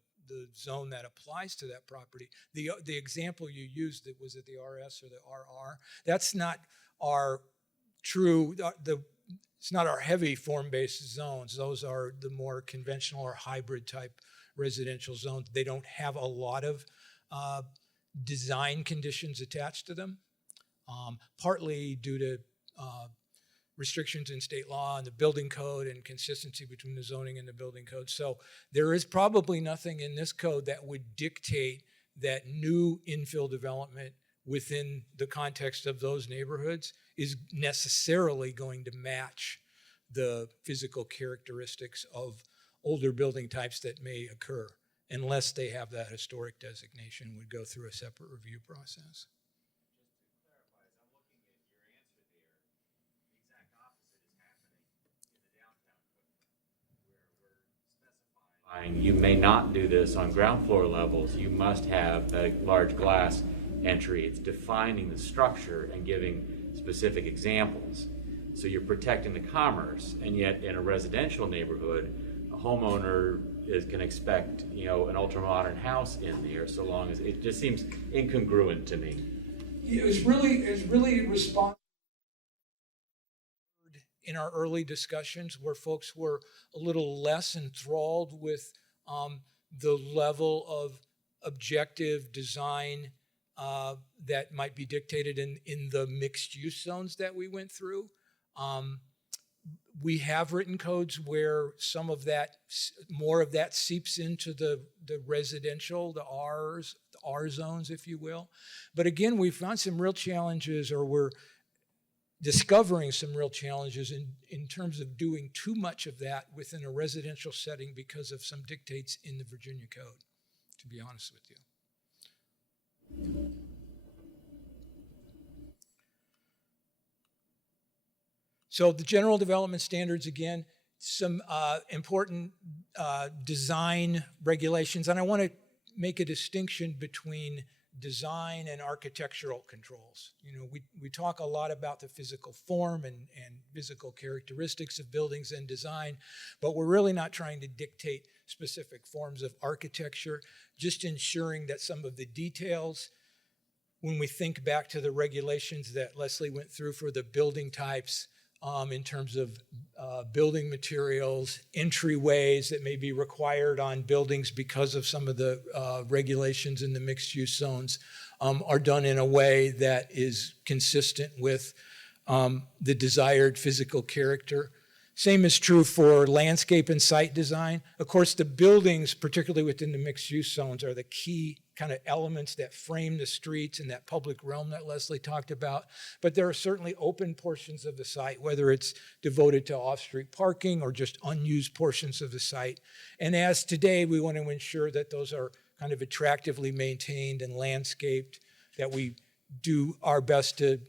zone that applies to that property. The example you used, that was it the RS or the RR, that's not our true, it's not our heavy form-based zones. Those are the more conventional or hybrid type residential zones. They don't have a lot of design conditions attached to them, partly due to restrictions in state law and the building code and consistency between the zoning and the building code. So there is probably nothing in this code that would dictate that new infill development within the context of those neighborhoods is necessarily going to match the physical characteristics of older building types that may occur, unless they have that historic designation, would go through a separate review process. You may not do this on ground floor levels. You must have a large glass entry. It's defining the structure and giving specific examples. So you're protecting the commerce, and yet in a residential neighborhood, a homeowner can expect, an ultra-modern house in there, so long as it just seems incongruent to me. It was really responsive in our early discussions where folks were a little less enthralled with the level of objective design that might be dictated in the mixed use zones that we went through. We have written codes where some of that, more of that seeps into the residential, the R zones, if you will. But again, we found some real challenges, or we're discovering some real challenges in terms of doing too much of that within a residential setting because of some dictates in the Virginia Code, to be honest with you. So the general development standards, again, some important design regulations, and I want to make a distinction between design and architectural controls. You know, we talk a lot about the physical form and physical characteristics of buildings and design, but we're really not trying to dictate specific forms of architecture, just ensuring that some of the details, when we think back to the regulations that Leslie went through for the building types, in terms of building materials, entryways that may be required on buildings because of some of the regulations in the mixed use zones, are done in a way that is consistent with the desired physical character. Same is true for landscape and site design. Of course, the buildings, particularly within the mixed use zones, are the key kind of elements that frame the streets and that public realm that Leslie talked about. But there are certainly open portions of the site, whether it's devoted to off-street parking or just unused portions of the site. And as today, we want to ensure that those are kind of attractively maintained and landscaped, that we do our best to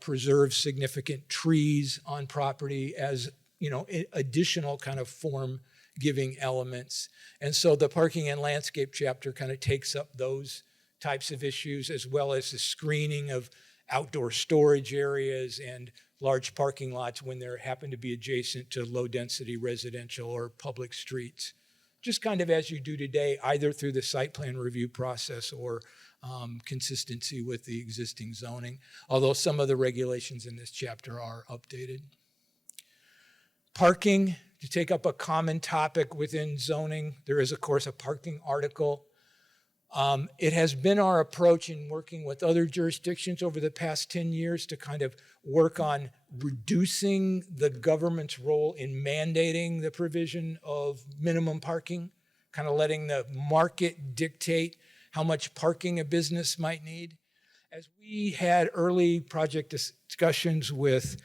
preserve significant trees on property as, you know, additional kind of form-giving elements. And so the parking and landscape chapter kind of takes up those types of issues, as well as the screening of outdoor storage areas and large parking lots when they happen to be adjacent to low-density residential or public streets. Just kind of as you do today, either through the site plan review process or consistency with the existing zoning, although some of the regulations in this chapter are updated. Parking, to take up a common topic within zoning, there is, of course, a parking article. It has been our approach in working with other jurisdictions over the past 10 years to kind of work on reducing the government's role in mandating the provision of minimum parking, kind of letting the market dictate how much parking a business might need. As we had early project discussions with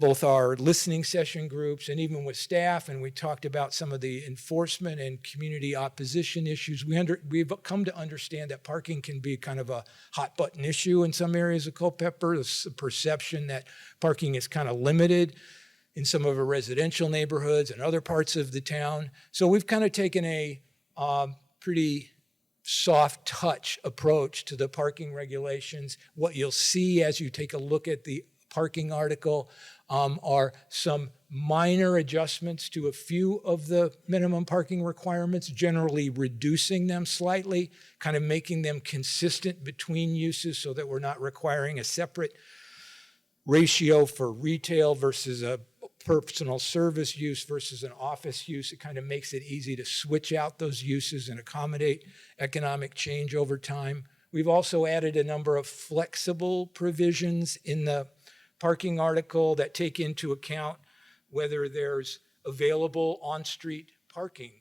both our listening session groups and even with staff, and we talked about some of the enforcement and community opposition issues, we've come to understand that parking can be kind of a hot button issue in some areas of Culpeper. There's a perception that parking is kind of limited in some of our residential neighborhoods and other parts of the town. So we've kind of taken a pretty soft touch approach to the parking regulations. What you'll see as you take a look at the parking article are some minor adjustments to a few of the minimum parking requirements, generally reducing them slightly, kind of making them consistent between uses so that we're not requiring a separate ratio for retail versus a personal service use versus an office use. It kind of makes it easy to switch out those uses and accommodate economic change over time. We've also added a number of flexible provisions in the parking article that take into account whether there's available on-street parking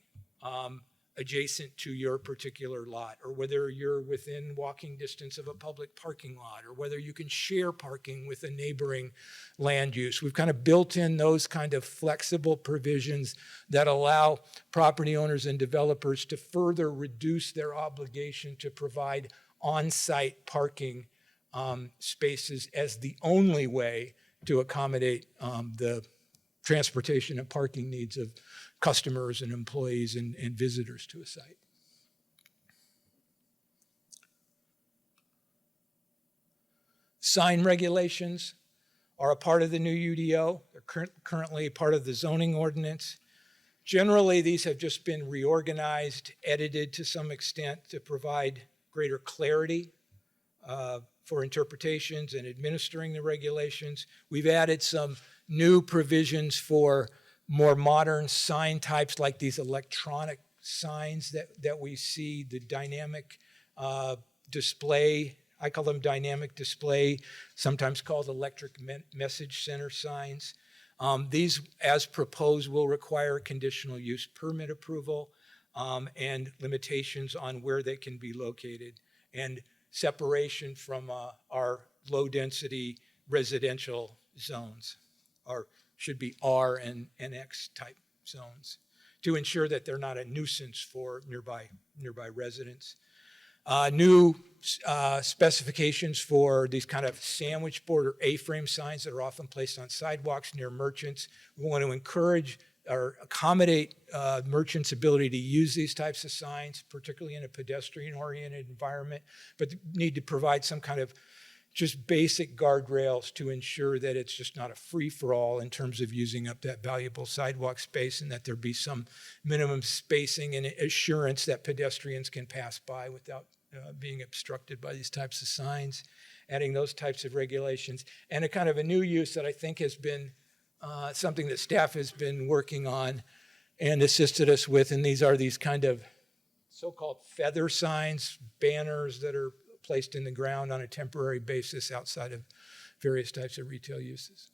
adjacent to your particular lot, or whether you're within walking distance of a public parking lot, or whether you can share parking with a neighboring land use. We've kind of built in those kind of flexible provisions that allow property owners and developers to further reduce their obligation to provide on-site parking spaces as the only way to accommodate the transportation and parking needs of customers and employees and visitors to a site. Sign regulations are a part of the new UDO. They're currently part of the zoning ordinance. Generally, these have just been reorganized, edited to some extent to provide greater clarity for interpretations and administering the regulations. We've added some new provisions for more modern sign types like these electronic signs that we see, the dynamic display. I call them dynamic display, sometimes called electric message center signs. These, as proposed, will require conditional use permit approval and limitations on where they can be located, and separation from our low-density residential zones, or should be R and X type zones, to ensure that they're not a nuisance for nearby residents. New specifications for these kind of sandwich board or A-frame signs that are often placed on sidewalks near merchants. We want to encourage or accommodate merchants' ability to use these types of signs, particularly in a pedestrian-oriented environment, but need to provide some kind of just basic guardrails to ensure that it's just not a free-for-all in terms of using up that valuable sidewalk space, and that there be some minimum spacing and assurance that pedestrians can pass by without being obstructed by these types of signs, adding those types of regulations. And a kind of a new use that I think has been something that staff has been working on and assisted us with, and these are these kind of so-called feather signs, banners that are placed in the ground on a temporary basis outside of various types of retail uses.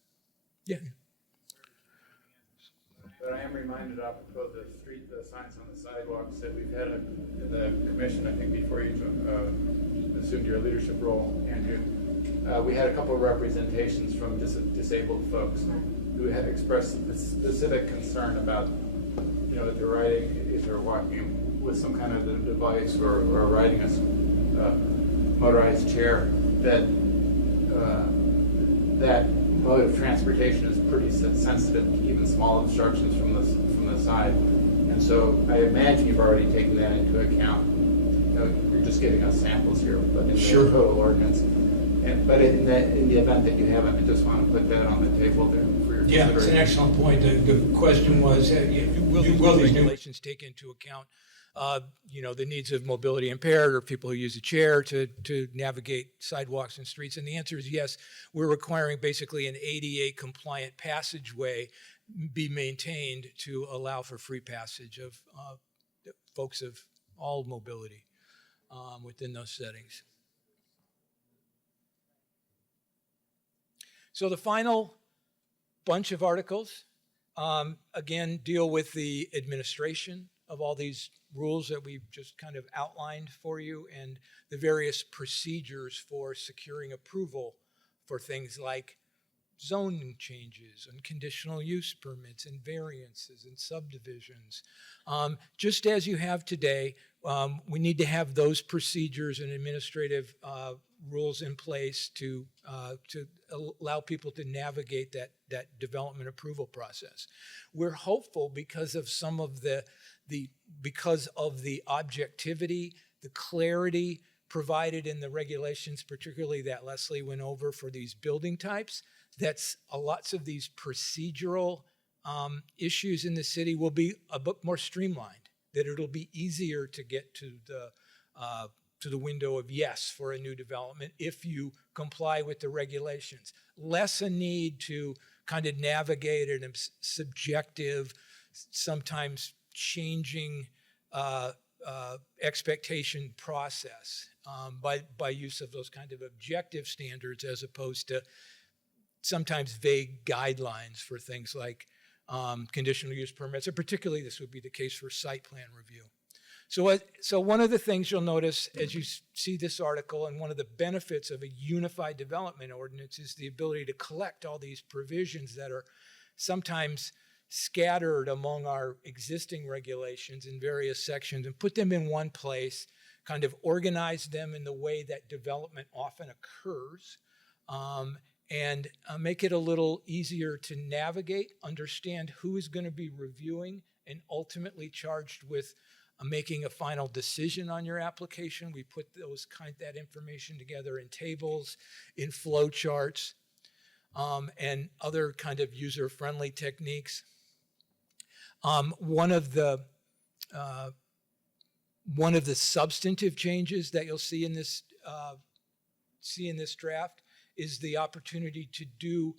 Yeah. But I am reminded apropos the signs on the sidewalks that we've had in the commission, I think before you assumed your leadership role, Andrew, we had a couple of representations from disabled folks who had expressed specific concern about, that they're riding, if they're walking with some kind of a device or riding a motorized chair, that that mode of transportation is pretty sensitive to even small obstructions from the side. And so I imagine you've already taken that into account. You're just giving us samples here, but in the total ordinance. But in the event that you haven't, I just want to put that on the table there for your consideration. Yeah, it's an excellent point. The question was, will these regulations take into account the needs of mobility impaired or people who use a chair to navigate sidewalks and streets? And the answer is yes. We're requiring basically an ADA compliant passageway be maintained to allow for free passage of folks of all mobility within those settings. So the final bunch of articles, again, deal with the administration of all these rules that we've just kind of outlined for you, and the various procedures for securing approval for things like zoning changes and conditional use permits and variances and subdivisions. Just as you have today, we need to have those procedures and administrative rules in place to allow people to navigate that development approval process. We're hopeful because of some of because of the objectivity, the clarity provided in the regulations, particularly that Leslie went over for these building types, that's lots of these procedural issues in the city will be a bit more streamlined, that it'll be easier to get to the window of yes for a new development if you comply with the regulations. Less a need to kind of navigate a subjective, sometimes changing expectation process by use of those kind of objective standards, as opposed to sometimes vague guidelines for things like conditional use permits, and particularly this would be the case for site plan review. So one of the things you'll notice as you see this article, and one of the benefits of a unified development ordinance, is the ability to collect all these provisions that are sometimes scattered among our existing regulations in various sections, and put them in one place, kind of organize them in the way that development often occurs, and make it a little easier to navigate, understand who is going to be reviewing and ultimately charged with making a final decision on your application. We put that information together in tables, in flow charts, and other kind of user-friendly techniques. One of the substantive changes that you'll see in this see in this draft is the opportunity to do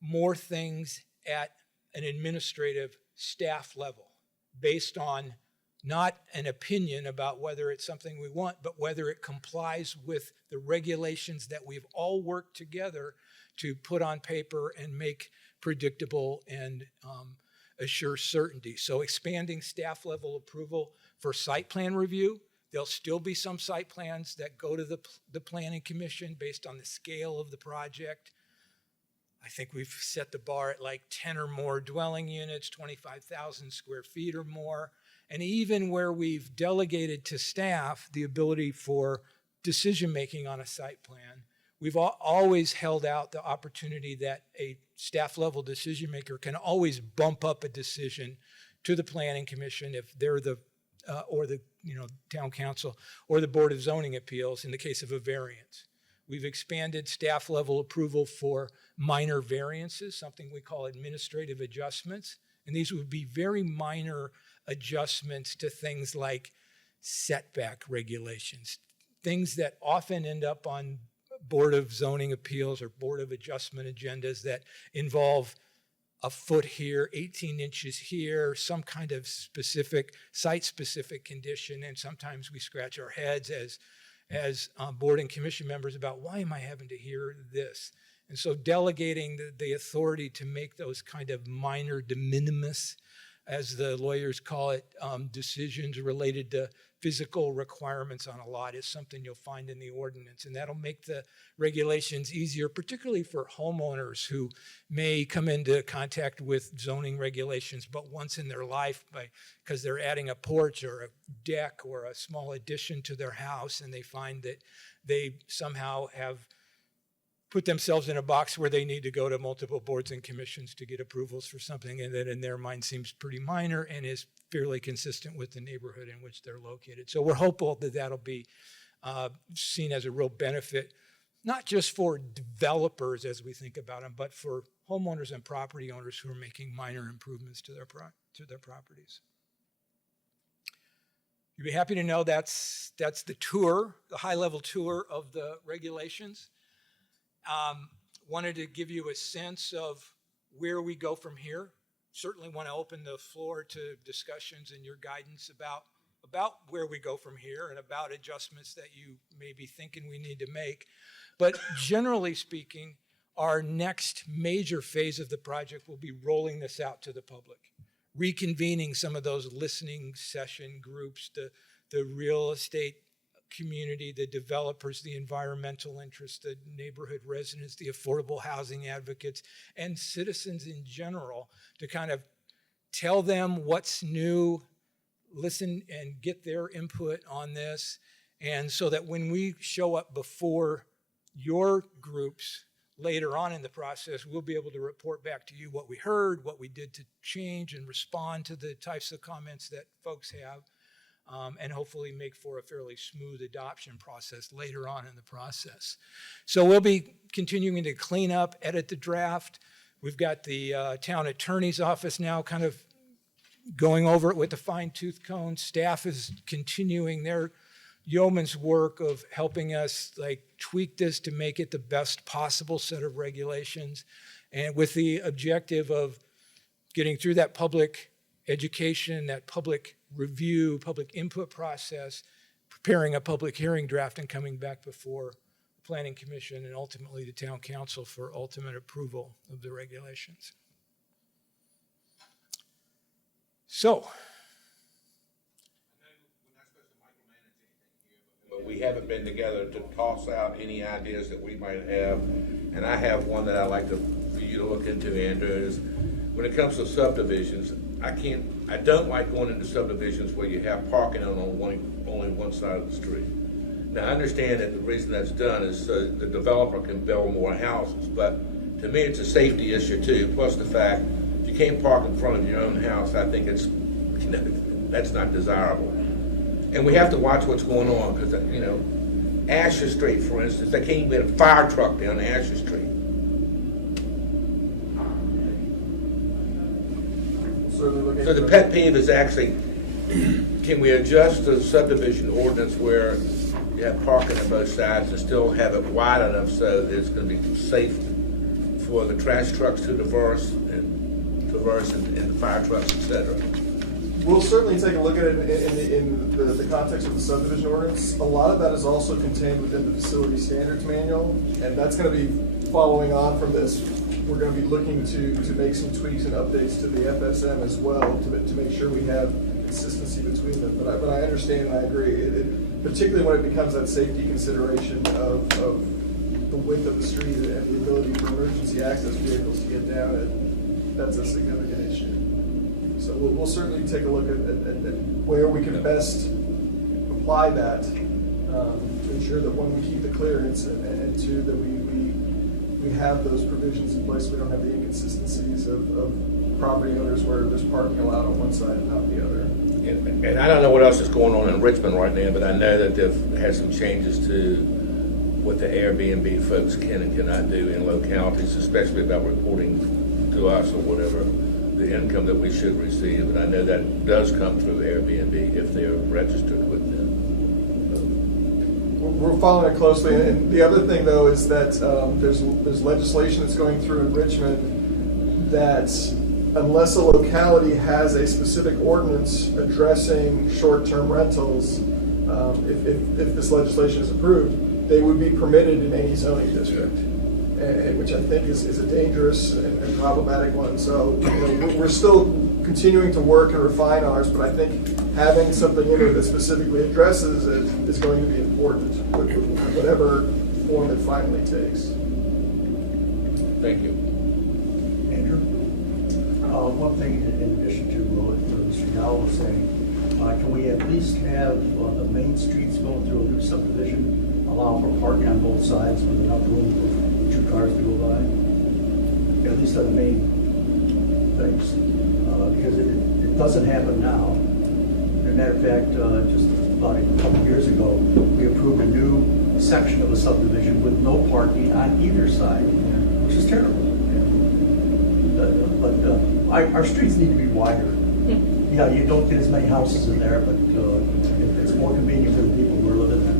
more things at an administrative staff level based on not an opinion about whether it's something we want, but whether it complies with the regulations that we've all worked together to put on paper and make predictable and assure certainty. So expanding staff level approval for site plan review. There'll still be some site plans that go to the Planning Commission based on the scale of the project. I think we've set the bar at like 10 or more dwelling units, 25,000 square feet or more. And even where we've delegated to staff the ability for decision-making on a site plan, we've always held out the opportunity that a staff-level decision maker can always bump up a decision to the Planning Commission if they're or the town council or the Board of Zoning Appeals in the case of a variance. We've expanded staff-level approval for minor variances, something we call administrative adjustments. And these would be very minor adjustments to things like setback regulations, things that often end up on Board of Zoning Appeals or Board of Adjustment agendas that involve a foot here, 18 inches here, some kind of specific, site-specific condition. And sometimes we scratch our heads as board and commission members about, why am I having to hear this? And so delegating the authority to make those kind of minor de minimis, as the lawyers call it, decisions related to physical requirements on a lot is something you'll find in the ordinance. And that'll make the regulations easier, particularly for homeowners who may come into contact with zoning regulations but once in their life because they're adding a porch or a deck or a small addition to their house, and they find that they somehow have put themselves in a box where they need to go to multiple boards and commissions to get approvals for something, and that in their mind seems pretty minor and is fairly consistent with the neighborhood in which they're located. So we're hopeful that that'll be seen as a real benefit, not just for developers as we think about them, but for homeowners and property owners who are making minor improvements to their properties. You'd be happy to know that's the tour, the high-level tour of the regulations. Wanted to give you a sense of where we go from here. Certainly want to open the floor to discussions and your guidance about where we go from here and about adjustments that you may be thinking we need to make. But generally speaking, our next major phase of the project will be rolling this out to the public, reconvening some of those listening session groups, the real estate community, the developers, the environmental interests, the neighborhood residents, the affordable housing advocates, and citizens in general to kind of tell them what's new, listen and get their input on this. And so that when we show up before your groups later on in the process, we'll be able to report back to you what we heard, what we did to change and respond to the types of comments that folks have. And hopefully make for a fairly smooth adoption process later on in the process. So we'll be continuing to clean up, edit the draft. We've got the town attorney's office now kind of going over it with a fine-tooth comb. Staff is continuing their yeoman's work of helping us tweak this to make it the best possible set of regulations, and with the objective of getting through that public education, that public review, public input process, preparing a public hearing draft, and coming back before the Planning Commission and ultimately the Town Council for ultimate approval of the regulations. So, but we haven't been together to toss out any ideas that we might have. And I have one that I'd like for you to look into, Andrew, is when it comes to subdivisions, I don't like going into subdivisions where you have parking on only one side of the street. Now, I understand that the reason that's done is so the developer can build more houses, but to me, it's a safety issue too, plus the fact if you can't park in front of your own house, I think that's not desirable. And we have to watch what's going on, because, Asher Street, for instance, they can't even get a fire truck down Asher Street. So the pet peeve is actually, can we adjust the subdivision ordinance where you have parking on both sides and still have it wide enough so that it's going to be safe for the trash trucks to traverse and the fire trucks, etc. We'll certainly take a look at it in the context of the subdivision ordinance. A lot of that is also contained within the facility standards manual, and that's going to be following on from this. We're going to be looking to make some tweaks and updates to the FSM as well to make sure we have consistency between them. But I understand and I agree, particularly when it becomes that safety consideration of the width of the street and the ability for emergency access vehicles to get down it. That's a significant issue. So we'll certainly take a look at where we can best apply that to ensure that one, we keep the clearance, and two, that we have those provisions in place. We don't have the inconsistencies of property owners where there's parking allowed on one side and not the other. And I don't know what else is going on in Richmond right now, but I know that they've had some changes to what the Airbnb folks can and cannot do in localities, especially about reporting to us or whatever the income that we should receive. And I know that does come through Airbnb if they're registered with them. We're following it closely, and the other thing though is that there's legislation that's going through in Richmond that unless a locality has a specific ordinance addressing short-term rentals, if this legislation is approved, they would be permitted in any zoning district, and which I think is a dangerous and problematic one. So we're still continuing to work and refine ours, but I think having something in it that specifically addresses it is going to be important, whatever form it finally takes. Thank you. Andrew? One thing in addition to what Mr. Dowell was saying, can we at least have the main streets going through a new subdivision allow for parking on both sides with enough room for 2 cars to go by? At least on the main things. Because it doesn't happen now. As a matter of fact, just about a couple years ago, we approved a new section of a subdivision with no parking on either side, which is terrible. Our streets need to be wider. Yeah, you don't get as many houses in there, but it's more convenient for the people who are living there.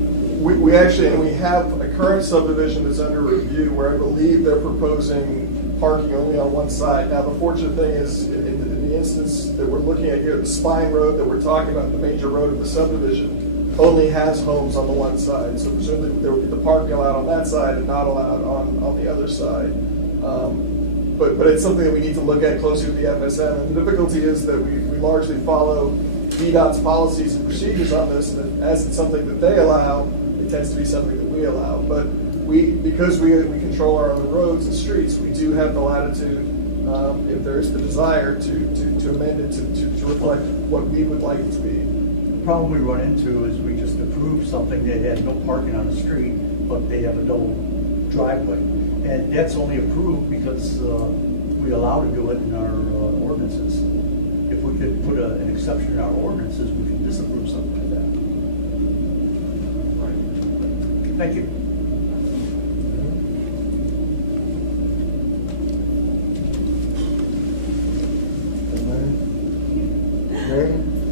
We actually, and we have a current subdivision that's under review where I believe they're proposing parking only on one side. Now, the fortunate thing is, in the instance that we're looking at here, the spine road that we're talking about, the major road of the subdivision, only has homes on the one side. So presumably there would be the parking allowed on that side and not allowed on the other side. But it's something that we need to look at closely with the FSM. And the difficulty is that we largely follow VDOT's policies and procedures on this, and as it's something that they allow, it tends to be something that we allow. But because we control our own roads and streets, we do have the latitude, if there is the desire, to amend it to reflect what we would like it to be. The problem we run into is we just approved something that had no parking on the street, but they have a double driveway. And that's only approved because we allow to do it in our ordinances. If we could put an exception in our ordinances, we could disapprove something like that. Thank you.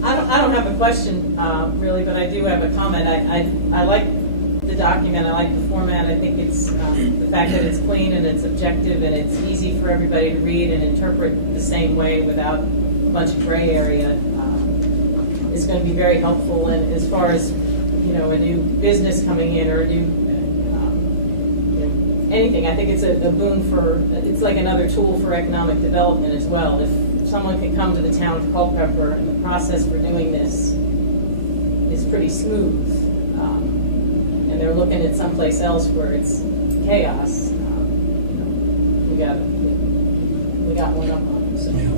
I don't have a question, really, but I do have a comment. I like the document, I like the format. I think it's the fact that it's clean and it's objective and it's easy for everybody to read and interpret the same way without a bunch of gray area is going to be very helpful. And as far as, a new business coming in or a new anything, I think it's a boon it's like another tool for economic development as well. If someone can come to the town of Culpeper and the process for doing this is pretty smooth, and they're looking at someplace else where it's chaos, we got one up on them. So. Yeah.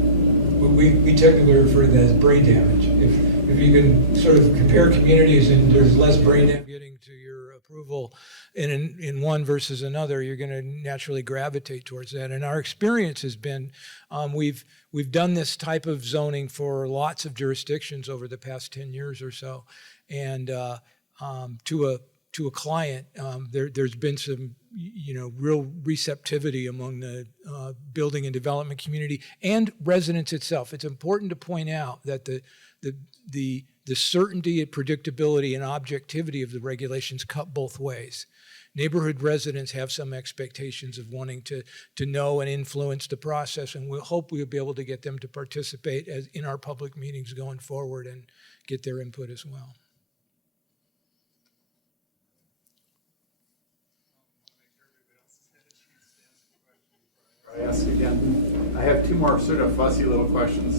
We technically refer to that as brain damage. If you can sort of compare communities and there's less brain damage getting to your approval in one versus another, you're going to naturally gravitate towards that. And our experience has been, we've done this type of zoning for lots of jurisdictions over the past 10 years or so, and to a client, there's been some real receptivity among the building and development community and residents itself. It's important to point out that the the certainty and predictability and objectivity of the regulations cut both ways. Neighborhood residents have some expectations of wanting to know and influence the process, and we'll hope we'll be able to get them to participate in our public meetings going forward and get their input as well. I ask again. I have two more sort of fussy little questions.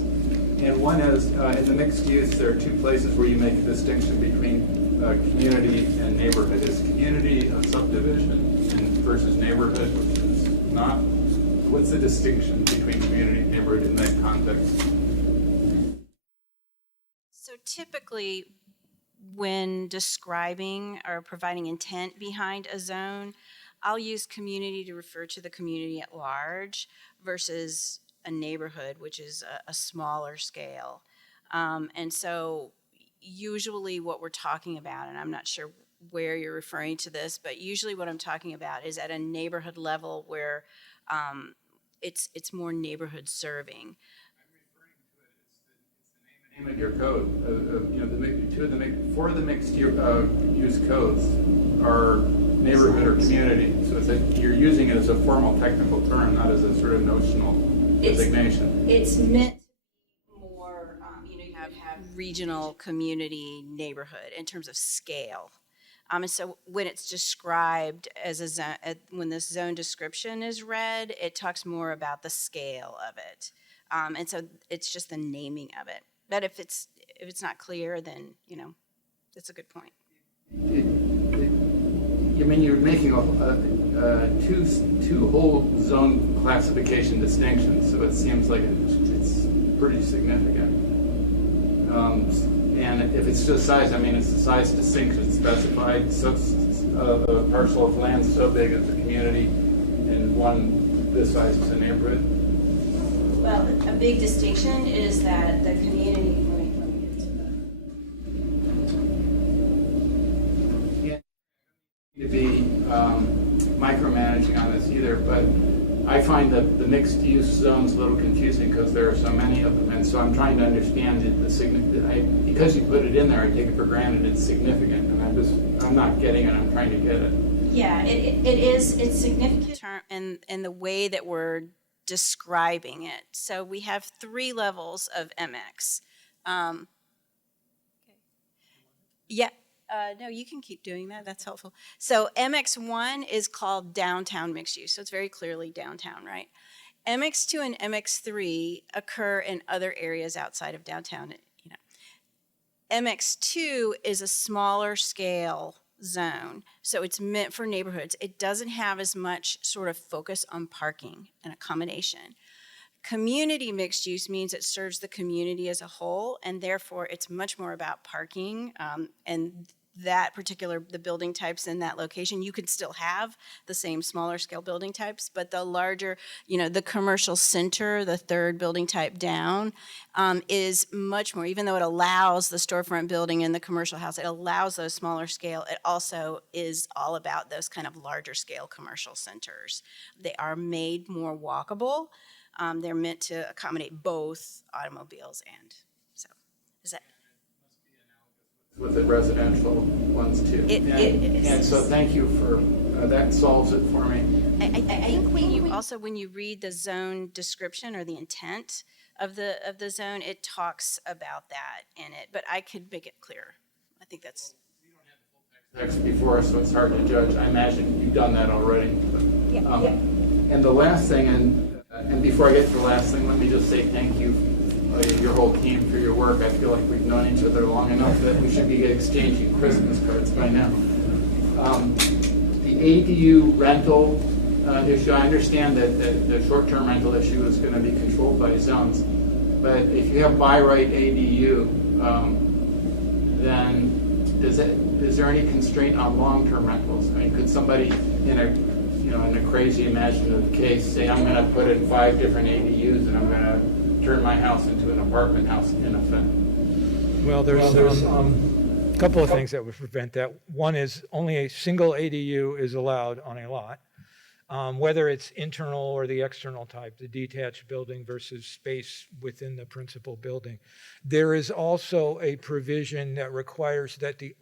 And one is, in the mixed use, there are two places where you make a distinction between community and neighborhood. Is community a subdivision versus neighborhood, which is not? What's the distinction between community and neighborhood in that context? So typically, when describing or providing intent behind a zone, I'll use community to refer to the community at large versus a neighborhood, which is a smaller scale. And so usually what we're talking about, and I'm not sure where you're referring to this, but usually what I'm talking about is at a neighborhood level where it's more neighborhood serving. Name of your code, four of the mixed use codes are neighborhood or community. So it's you're using it as a formal technical term, not as a sort of notional designation. It's meant to be more, you have regional, community, neighborhood in terms of scale. And so when it's described as a zone, when this zone description is read, it talks more about the scale of it. And so it's just the naming of it. But if it's not clear, then, that's a good point. I mean, you're making two whole zone classification distinctions, so it seems like it's pretty significant. And if it's just size, I mean, it's the size distinction specified. So a parcel of land so big as a community, and one this size is a neighborhood. Well, a big distinction is that the community, let me get to To be micromanaging on this either, but I find that the mixed-use zones a little confusing because there are so many of them, and so I'm trying to understand because you put it in there, I take it for granted it's significant, and I'm not getting it. I'm trying to get it. Yeah, it's significant in the way that we're describing it. So we have 3 levels of MX. No, you can keep doing that. That's helpful. So MX1 is called downtown mixed use. So it's very clearly downtown, right? MX2 and MX3 occur in other areas outside of downtown. MX2 is a smaller scale zone, so it's meant for neighborhoods. It doesn't have as much sort of focus on parking and accommodation. Community mixed use means it serves the community as a whole, and therefore it's much more about parking and the building types in that location. You could still have the same smaller scale building types, but the larger, the commercial center, the third building type down, is much more, even though it allows the storefront building and the commercial house, it allows those smaller scale, it also is all about those kind of larger scale commercial centers. They are made more walkable. They're meant to accommodate both automobiles and, so, is that? With the residential ones too. And so thank you for, that solves it for me. I think when you read the zone description or the intent of the zone, it talks about that in it, but I could make it clearer. I think that's. Text before us, so it's hard to judge. I imagine you've done that already. And the last thing, and before I get to the last thing, let me just say thank you, your whole team, for your work. I feel like we've known each other long enough that we should be exchanging Christmas cards by now. The ADU rental issue, I understand that the short-term rental issue is going to be controlled by zones, but if you have by right ADU, then is there any constraint on long-term rentals? I mean, could somebody in a crazy imaginative case say, I'm going to put in 5 different ADUs and I'm going to turn my house into an apartment house in effect? Well, there's a couple of things that would prevent that. One is only a single ADU is allowed on a lot. whether it's internal or the external type, the detached building versus space within the principal building. There is also a provision that requires that the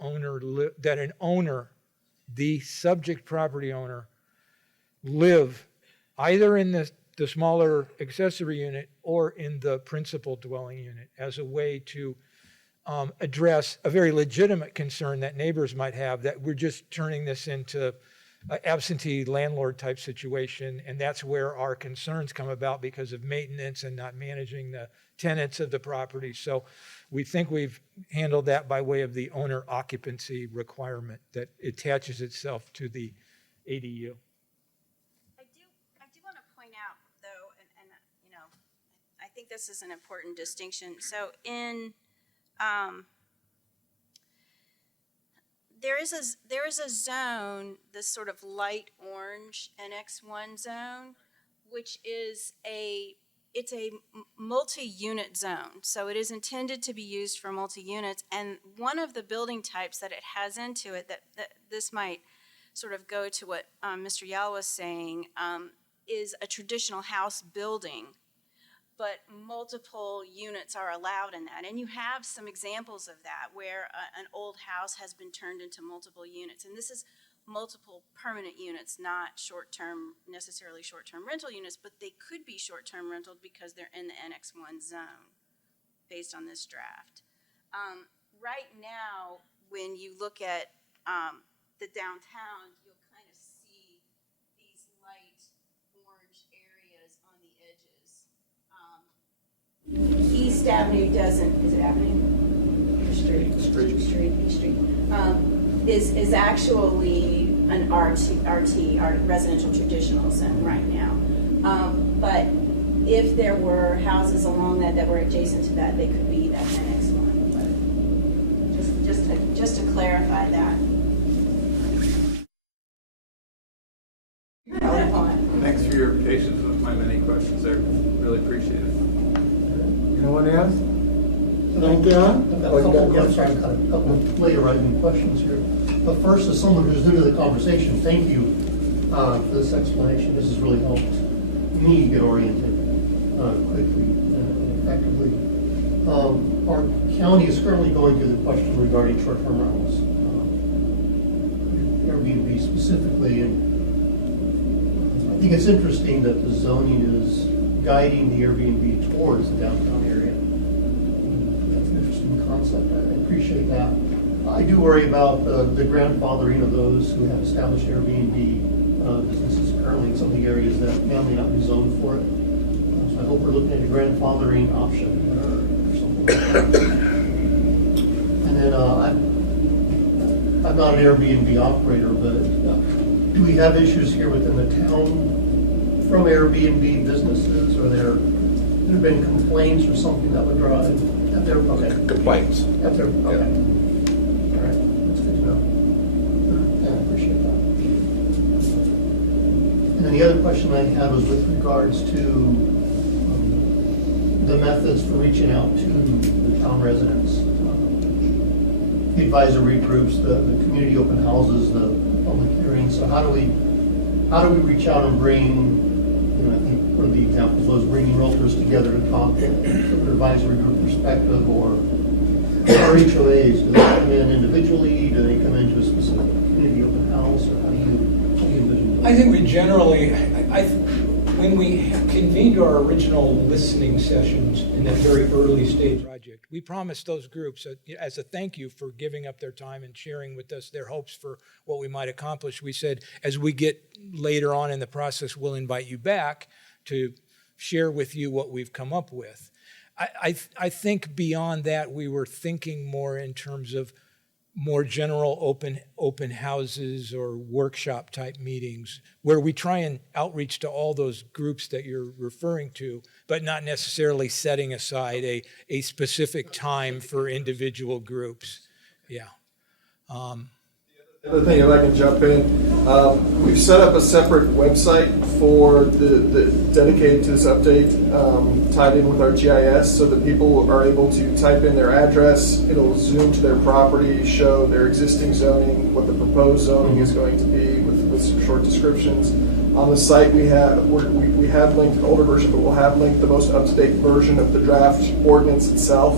subject property owner, live either in the smaller accessory unit or in the principal dwelling unit as a way to address a very legitimate concern that neighbors might have, that we're just turning this into an absentee landlord type situation, and that's where our concerns come about because of maintenance and not managing the tenants of the property. So we think we've handled that by way of the owner occupancy requirement that attaches itself to the ADU. I do want to point out, though, and you know, I think this is an important distinction. So in there is a zone, this sort of light orange NX1 zone, which is it's a multi-unit zone. So it is intended to be used for multi-units. And one of the building types that it has into it, that this might sort of go to what Mr. Yal was saying, is a traditional house building, but multiple units are allowed in that. And you have some examples of that where an old house has been turned into multiple units. And this is multiple permanent units, not necessarily short-term rental units, but they could be short-term rental because they're in the NX1 zone based on this draft. Right now, when you look at the downtown, you'll kind of see these light orange areas on the edges. East Avenue doesn't, is it Avenue? Or Street? East Street. Is actually an RT, residential traditional zone right now. But if there were houses along that were adjacent to that, they could be that next one. But just to clarify that. Thanks for your patience with my many questions there. Really appreciate it. Anyone else? Thank you. I've got a couple of later writing questions here. But first, as someone who's new to the conversation, thank you for this explanation. This has really helped me get oriented quickly and effectively. Our county is currently going through the question regarding short-term rentals, Airbnb specifically, and I think it's interesting that the zoning is guiding the Airbnb towards the downtown area. That's an interesting concept. I appreciate that. I do worry about the grandfathering of those who have established Airbnb businesses currently in some of the areas that may not be zoned for it. So I hope we're looking at a grandfathering option or something like that. And then I'm not an Airbnb operator, but do we have issues here within the town from Airbnb businesses, or there have been complaints or something that would drive? Complaints. Okay. All right, that's good to know. Yeah, I appreciate that. And then the other question I had was with regards to the methods for reaching out to the town residents. The advisory groups, the community open houses, the public hearings. So how do we reach out and bring, I think one of the examples was bringing realtors together to talk from an advisory group perspective, or HOAs, do they come in individually? Do they come into a specific community open house, or how do you envision it? I think we generally, when we convened our original listening sessions in that very early stage project, we promised those groups as a thank you for giving up their time and sharing with us their hopes for what we might accomplish. We said, as we get later on in the process, we'll invite you back to share with you what we've come up with. I think beyond that, we were thinking more in terms of more general open houses or workshop type meetings where we try and outreach to all those groups that you're referring to, but not necessarily setting aside a specific time for individual groups. Yeah. The other thing, if I can jump in, we've set up a separate website for the dedicated to this update, tied in with our GIS, so that people are able to type in their address. It'll zoom to their property, show their existing zoning, what the proposed zoning is going to be with some short descriptions. On the site, we have linked an older version, but we'll have linked the most up-to-date version of the draft ordinance itself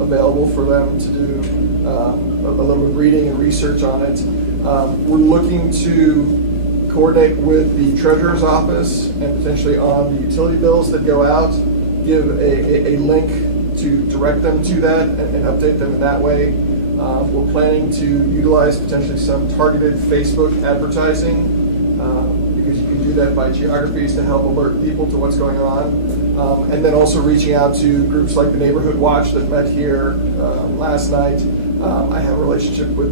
available for them to do a little bit of reading and research on it. We're looking to coordinate with the treasurer's office and potentially on the utility bills that go out, give a link to direct them to that and update them in that way. We're planning to utilize potentially some targeted Facebook advertising because you can do that by geographies to help alert people to what's going on. And then also reaching out to groups like the Neighborhood Watch that met here last night. I have a relationship with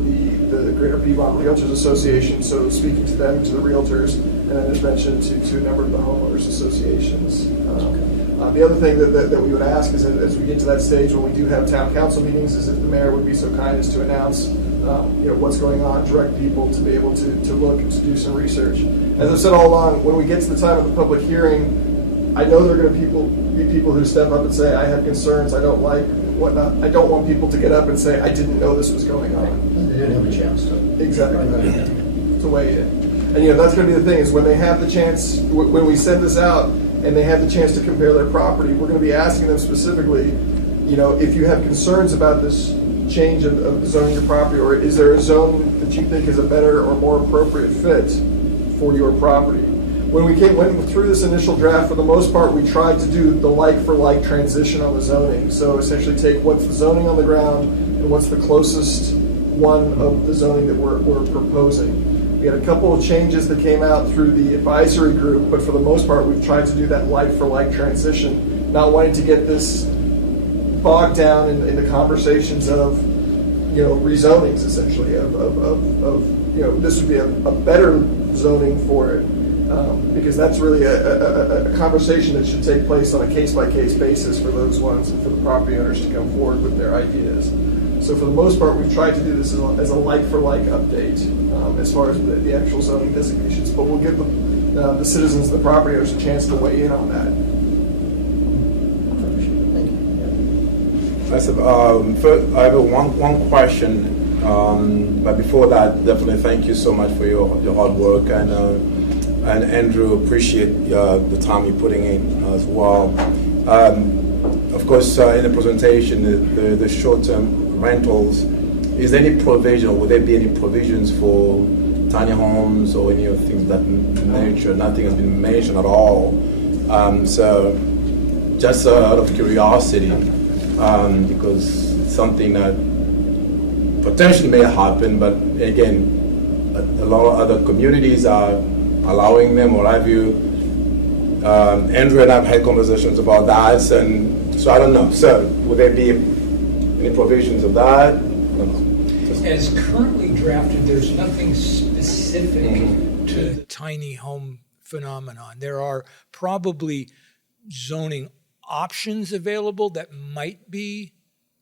the Greater Piedmont Realtors Association, so speaking to them, to the realtors, and then as mentioned to a number of the homeowners associations. The other thing that we would ask is that as we get to that stage when we do have town council meetings, is if the mayor would be so kind as to announce what's going on, direct people to be able to look and to do some research. As I've said all along, when we get to the time of the public hearing, I know there are going to be people who step up and say, I have concerns, I don't like, whatnot. I don't want people to get up and say, I didn't know this was going on. They didn't have a chance to. Exactly. To weigh in. And that's going to be the thing, is when they have the chance, when we send this out and they have the chance to compare their property, we're going to be asking them specifically, if you have concerns about this change of zoning your property, or is there a zone that you think is a better or more appropriate fit for your property? When we went through this initial draft, for the most part, we tried to do the like-for-like transition on the zoning. So essentially take what's the zoning on the ground and what's the closest one of the zoning that we're proposing. We had a couple of changes that came out through the advisory group, but for the most part, we've tried to do that like-for-like transition, not wanting to get this bogged down in the conversations of, rezonings, essentially, of this would be a better zoning for it. Because that's really a conversation that should take place on a case-by-case basis for those ones and for the property owners to come forward with their ideas. So for the most part, we've tried to do this as a like-for-like update as far as the actual zoning designations, but we'll give the citizens, the property owners, a chance to weigh in on that. First, I have one question, but before that, definitely thank you so much for your hard work, and Andrew, appreciate the time you're putting in as well. Of course, in the presentation, the short-term rentals, is there any provision, or would there be any provisions for tiny homes or any of things that nature? Nothing has been mentioned at all. So just out of curiosity, because it's something that potentially may happen, but again, a lot of other communities are allowing them, or have you? Andrew and I have had conversations about that, and so I don't know. So, would there be any provisions of that? As currently drafted, there's nothing specific to the tiny home phenomenon. There are probably zoning options available that might be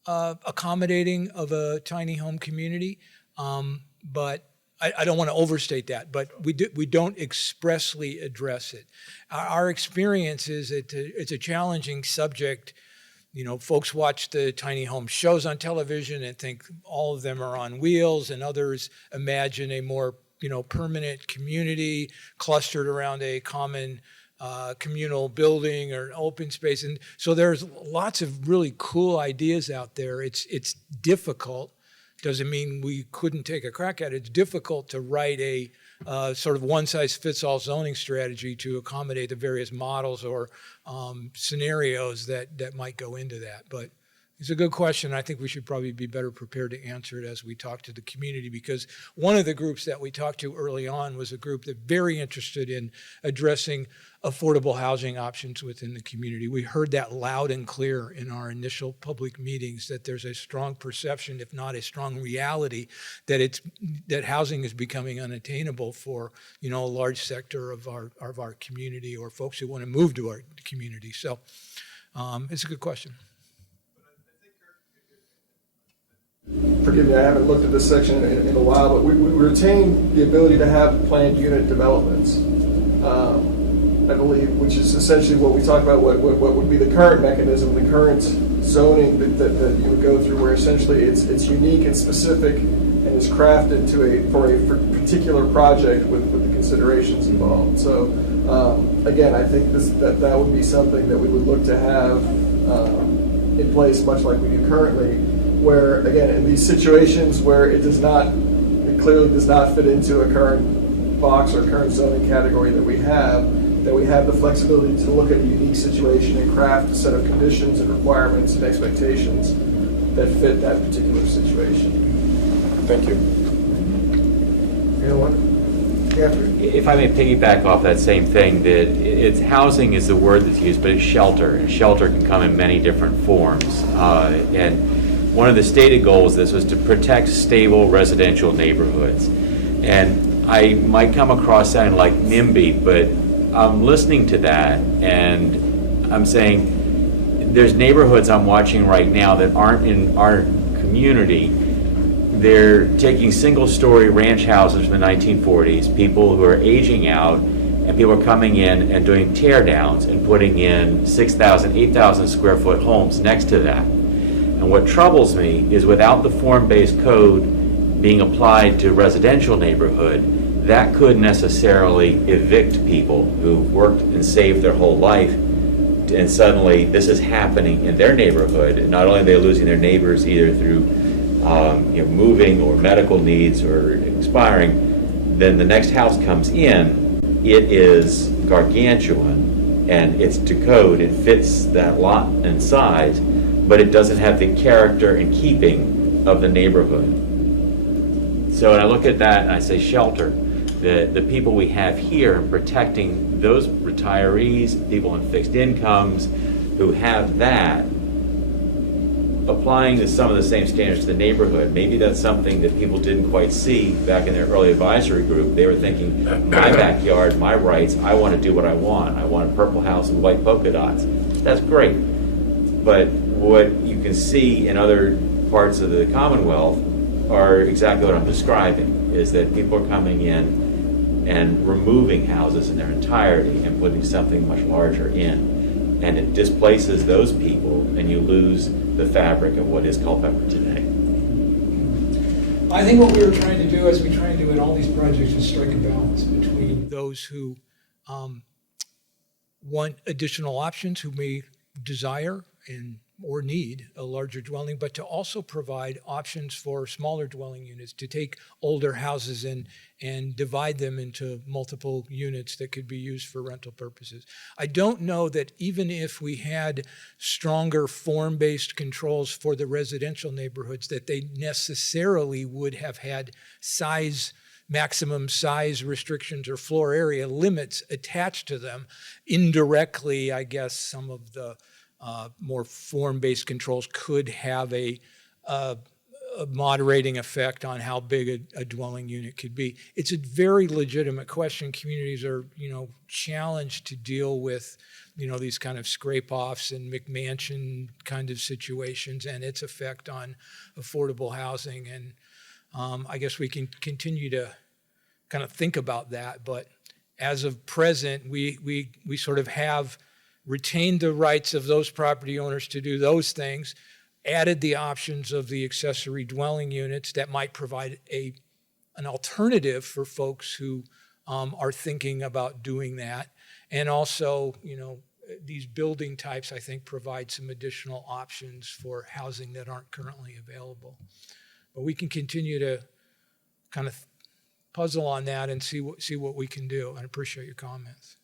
accommodating of a tiny home community, but I don't want to overstate that, but we don't expressly address it. Our experience is it's a challenging subject. Folks watch the tiny home shows on television and think all of them are on wheels, and others imagine a more permanent community clustered around a common communal building or an open space. And so there's lots of really cool ideas out there. It's difficult. Doesn't mean we couldn't take a crack at it. It's difficult to write a sort of one-size-fits-all zoning strategy to accommodate the various models or scenarios that might go into that. But it's a good question. I think we should probably be better prepared to answer it as we talk to the community, because one of the groups that we talked to early on was a group that's very interested in addressing affordable housing options within the community. We heard that loud and clear in our initial public meetings, that there's a strong perception, if not a strong reality, that housing is becoming unattainable for a large sector of our community, or folks who want to move to our community. So it's a good question. Forgive me, I haven't looked at this section in a while, but we retain the ability to have planned unit developments. I believe, which is essentially what we talk about, what would be the current mechanism, the current zoning that you would go through, where essentially it's unique and specific and is crafted for a particular project with the considerations involved. So again, I think that would be something that we would look to have in place, much like we do currently, where again, in these situations where it clearly does not fit into a current box or current zoning category that we have the flexibility to look at a unique situation and craft a set of conditions and requirements and expectations that fit that particular situation. Thank you. Anyone? Jeffrey? If I may piggyback off that same thing, that it's housing is the word that's used, but it's shelter, and shelter can come in many different forms. And one of the stated goals of this was to protect stable residential neighborhoods. And I might come across sounding like NIMBY, but I'm listening to that and I'm saying there's neighborhoods I'm watching right now that aren't in our community. They're taking single-story ranch houses from the 1940s, people who are aging out, and people are coming in and doing tear downs and putting in 6,000, 8,000 square foot homes next to that. And what troubles me is without the form-based code being applied to residential neighborhood, that could necessarily evict people who've worked and saved their whole life, and suddenly this is happening in their neighborhood. And not only are they losing their neighbors either through moving or medical needs or expiring, then the next house comes in, it is gargantuan and it's to code, it fits that lot and size, but it doesn't have the character and keeping of the neighborhood. So when I look at that and I say shelter, the people we have here protecting those retirees, people on fixed incomes who have that, applying to some of the same standards to the neighborhood. Maybe that's something that people didn't quite see back in their early advisory group. They were thinking, my backyard, my rights, I want to do what I want. I want a purple house with white polka dots. That's great. But what you can see in other parts of the Commonwealth are exactly what I'm describing, is that people are coming in and removing houses in their entirety and putting something much larger in. And it displaces those people, and you lose the fabric of what is Culpeper today. I think what we were trying to do, as we try and do in all these projects, is strike a balance between those who want additional options, who may desire or need a larger dwelling, but to also provide options for smaller dwelling units, to take older houses and divide them into multiple units that could be used for rental purposes. I don't know that even if we had stronger form-based controls for the residential neighborhoods, that they necessarily would have had maximum size restrictions or floor area limits attached to them. Indirectly, I guess some of the more form-based controls could have a moderating effect on how big a dwelling unit could be. It's a very legitimate question. Communities are, challenged to deal with, these kind of scrape-offs and McMansion kind of situations and its effect on affordable housing. And I guess we can continue to kind of think about that. But as of present, we sort of have retained the rights of those property owners to do those things, added the options of the accessory dwelling units that might provide an alternative for folks who are thinking about doing that. And also, these building types, I think, provide some additional options for housing that aren't currently available. But we can continue to kind of puzzle on that and see what we can do. I appreciate your comments.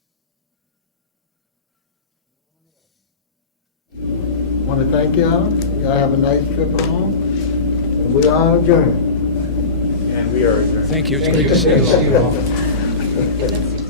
Want to thank y'all. Y'all have a nice trip home. And we are adjourned. And we are adjourned. Thank you. It's great to see you all.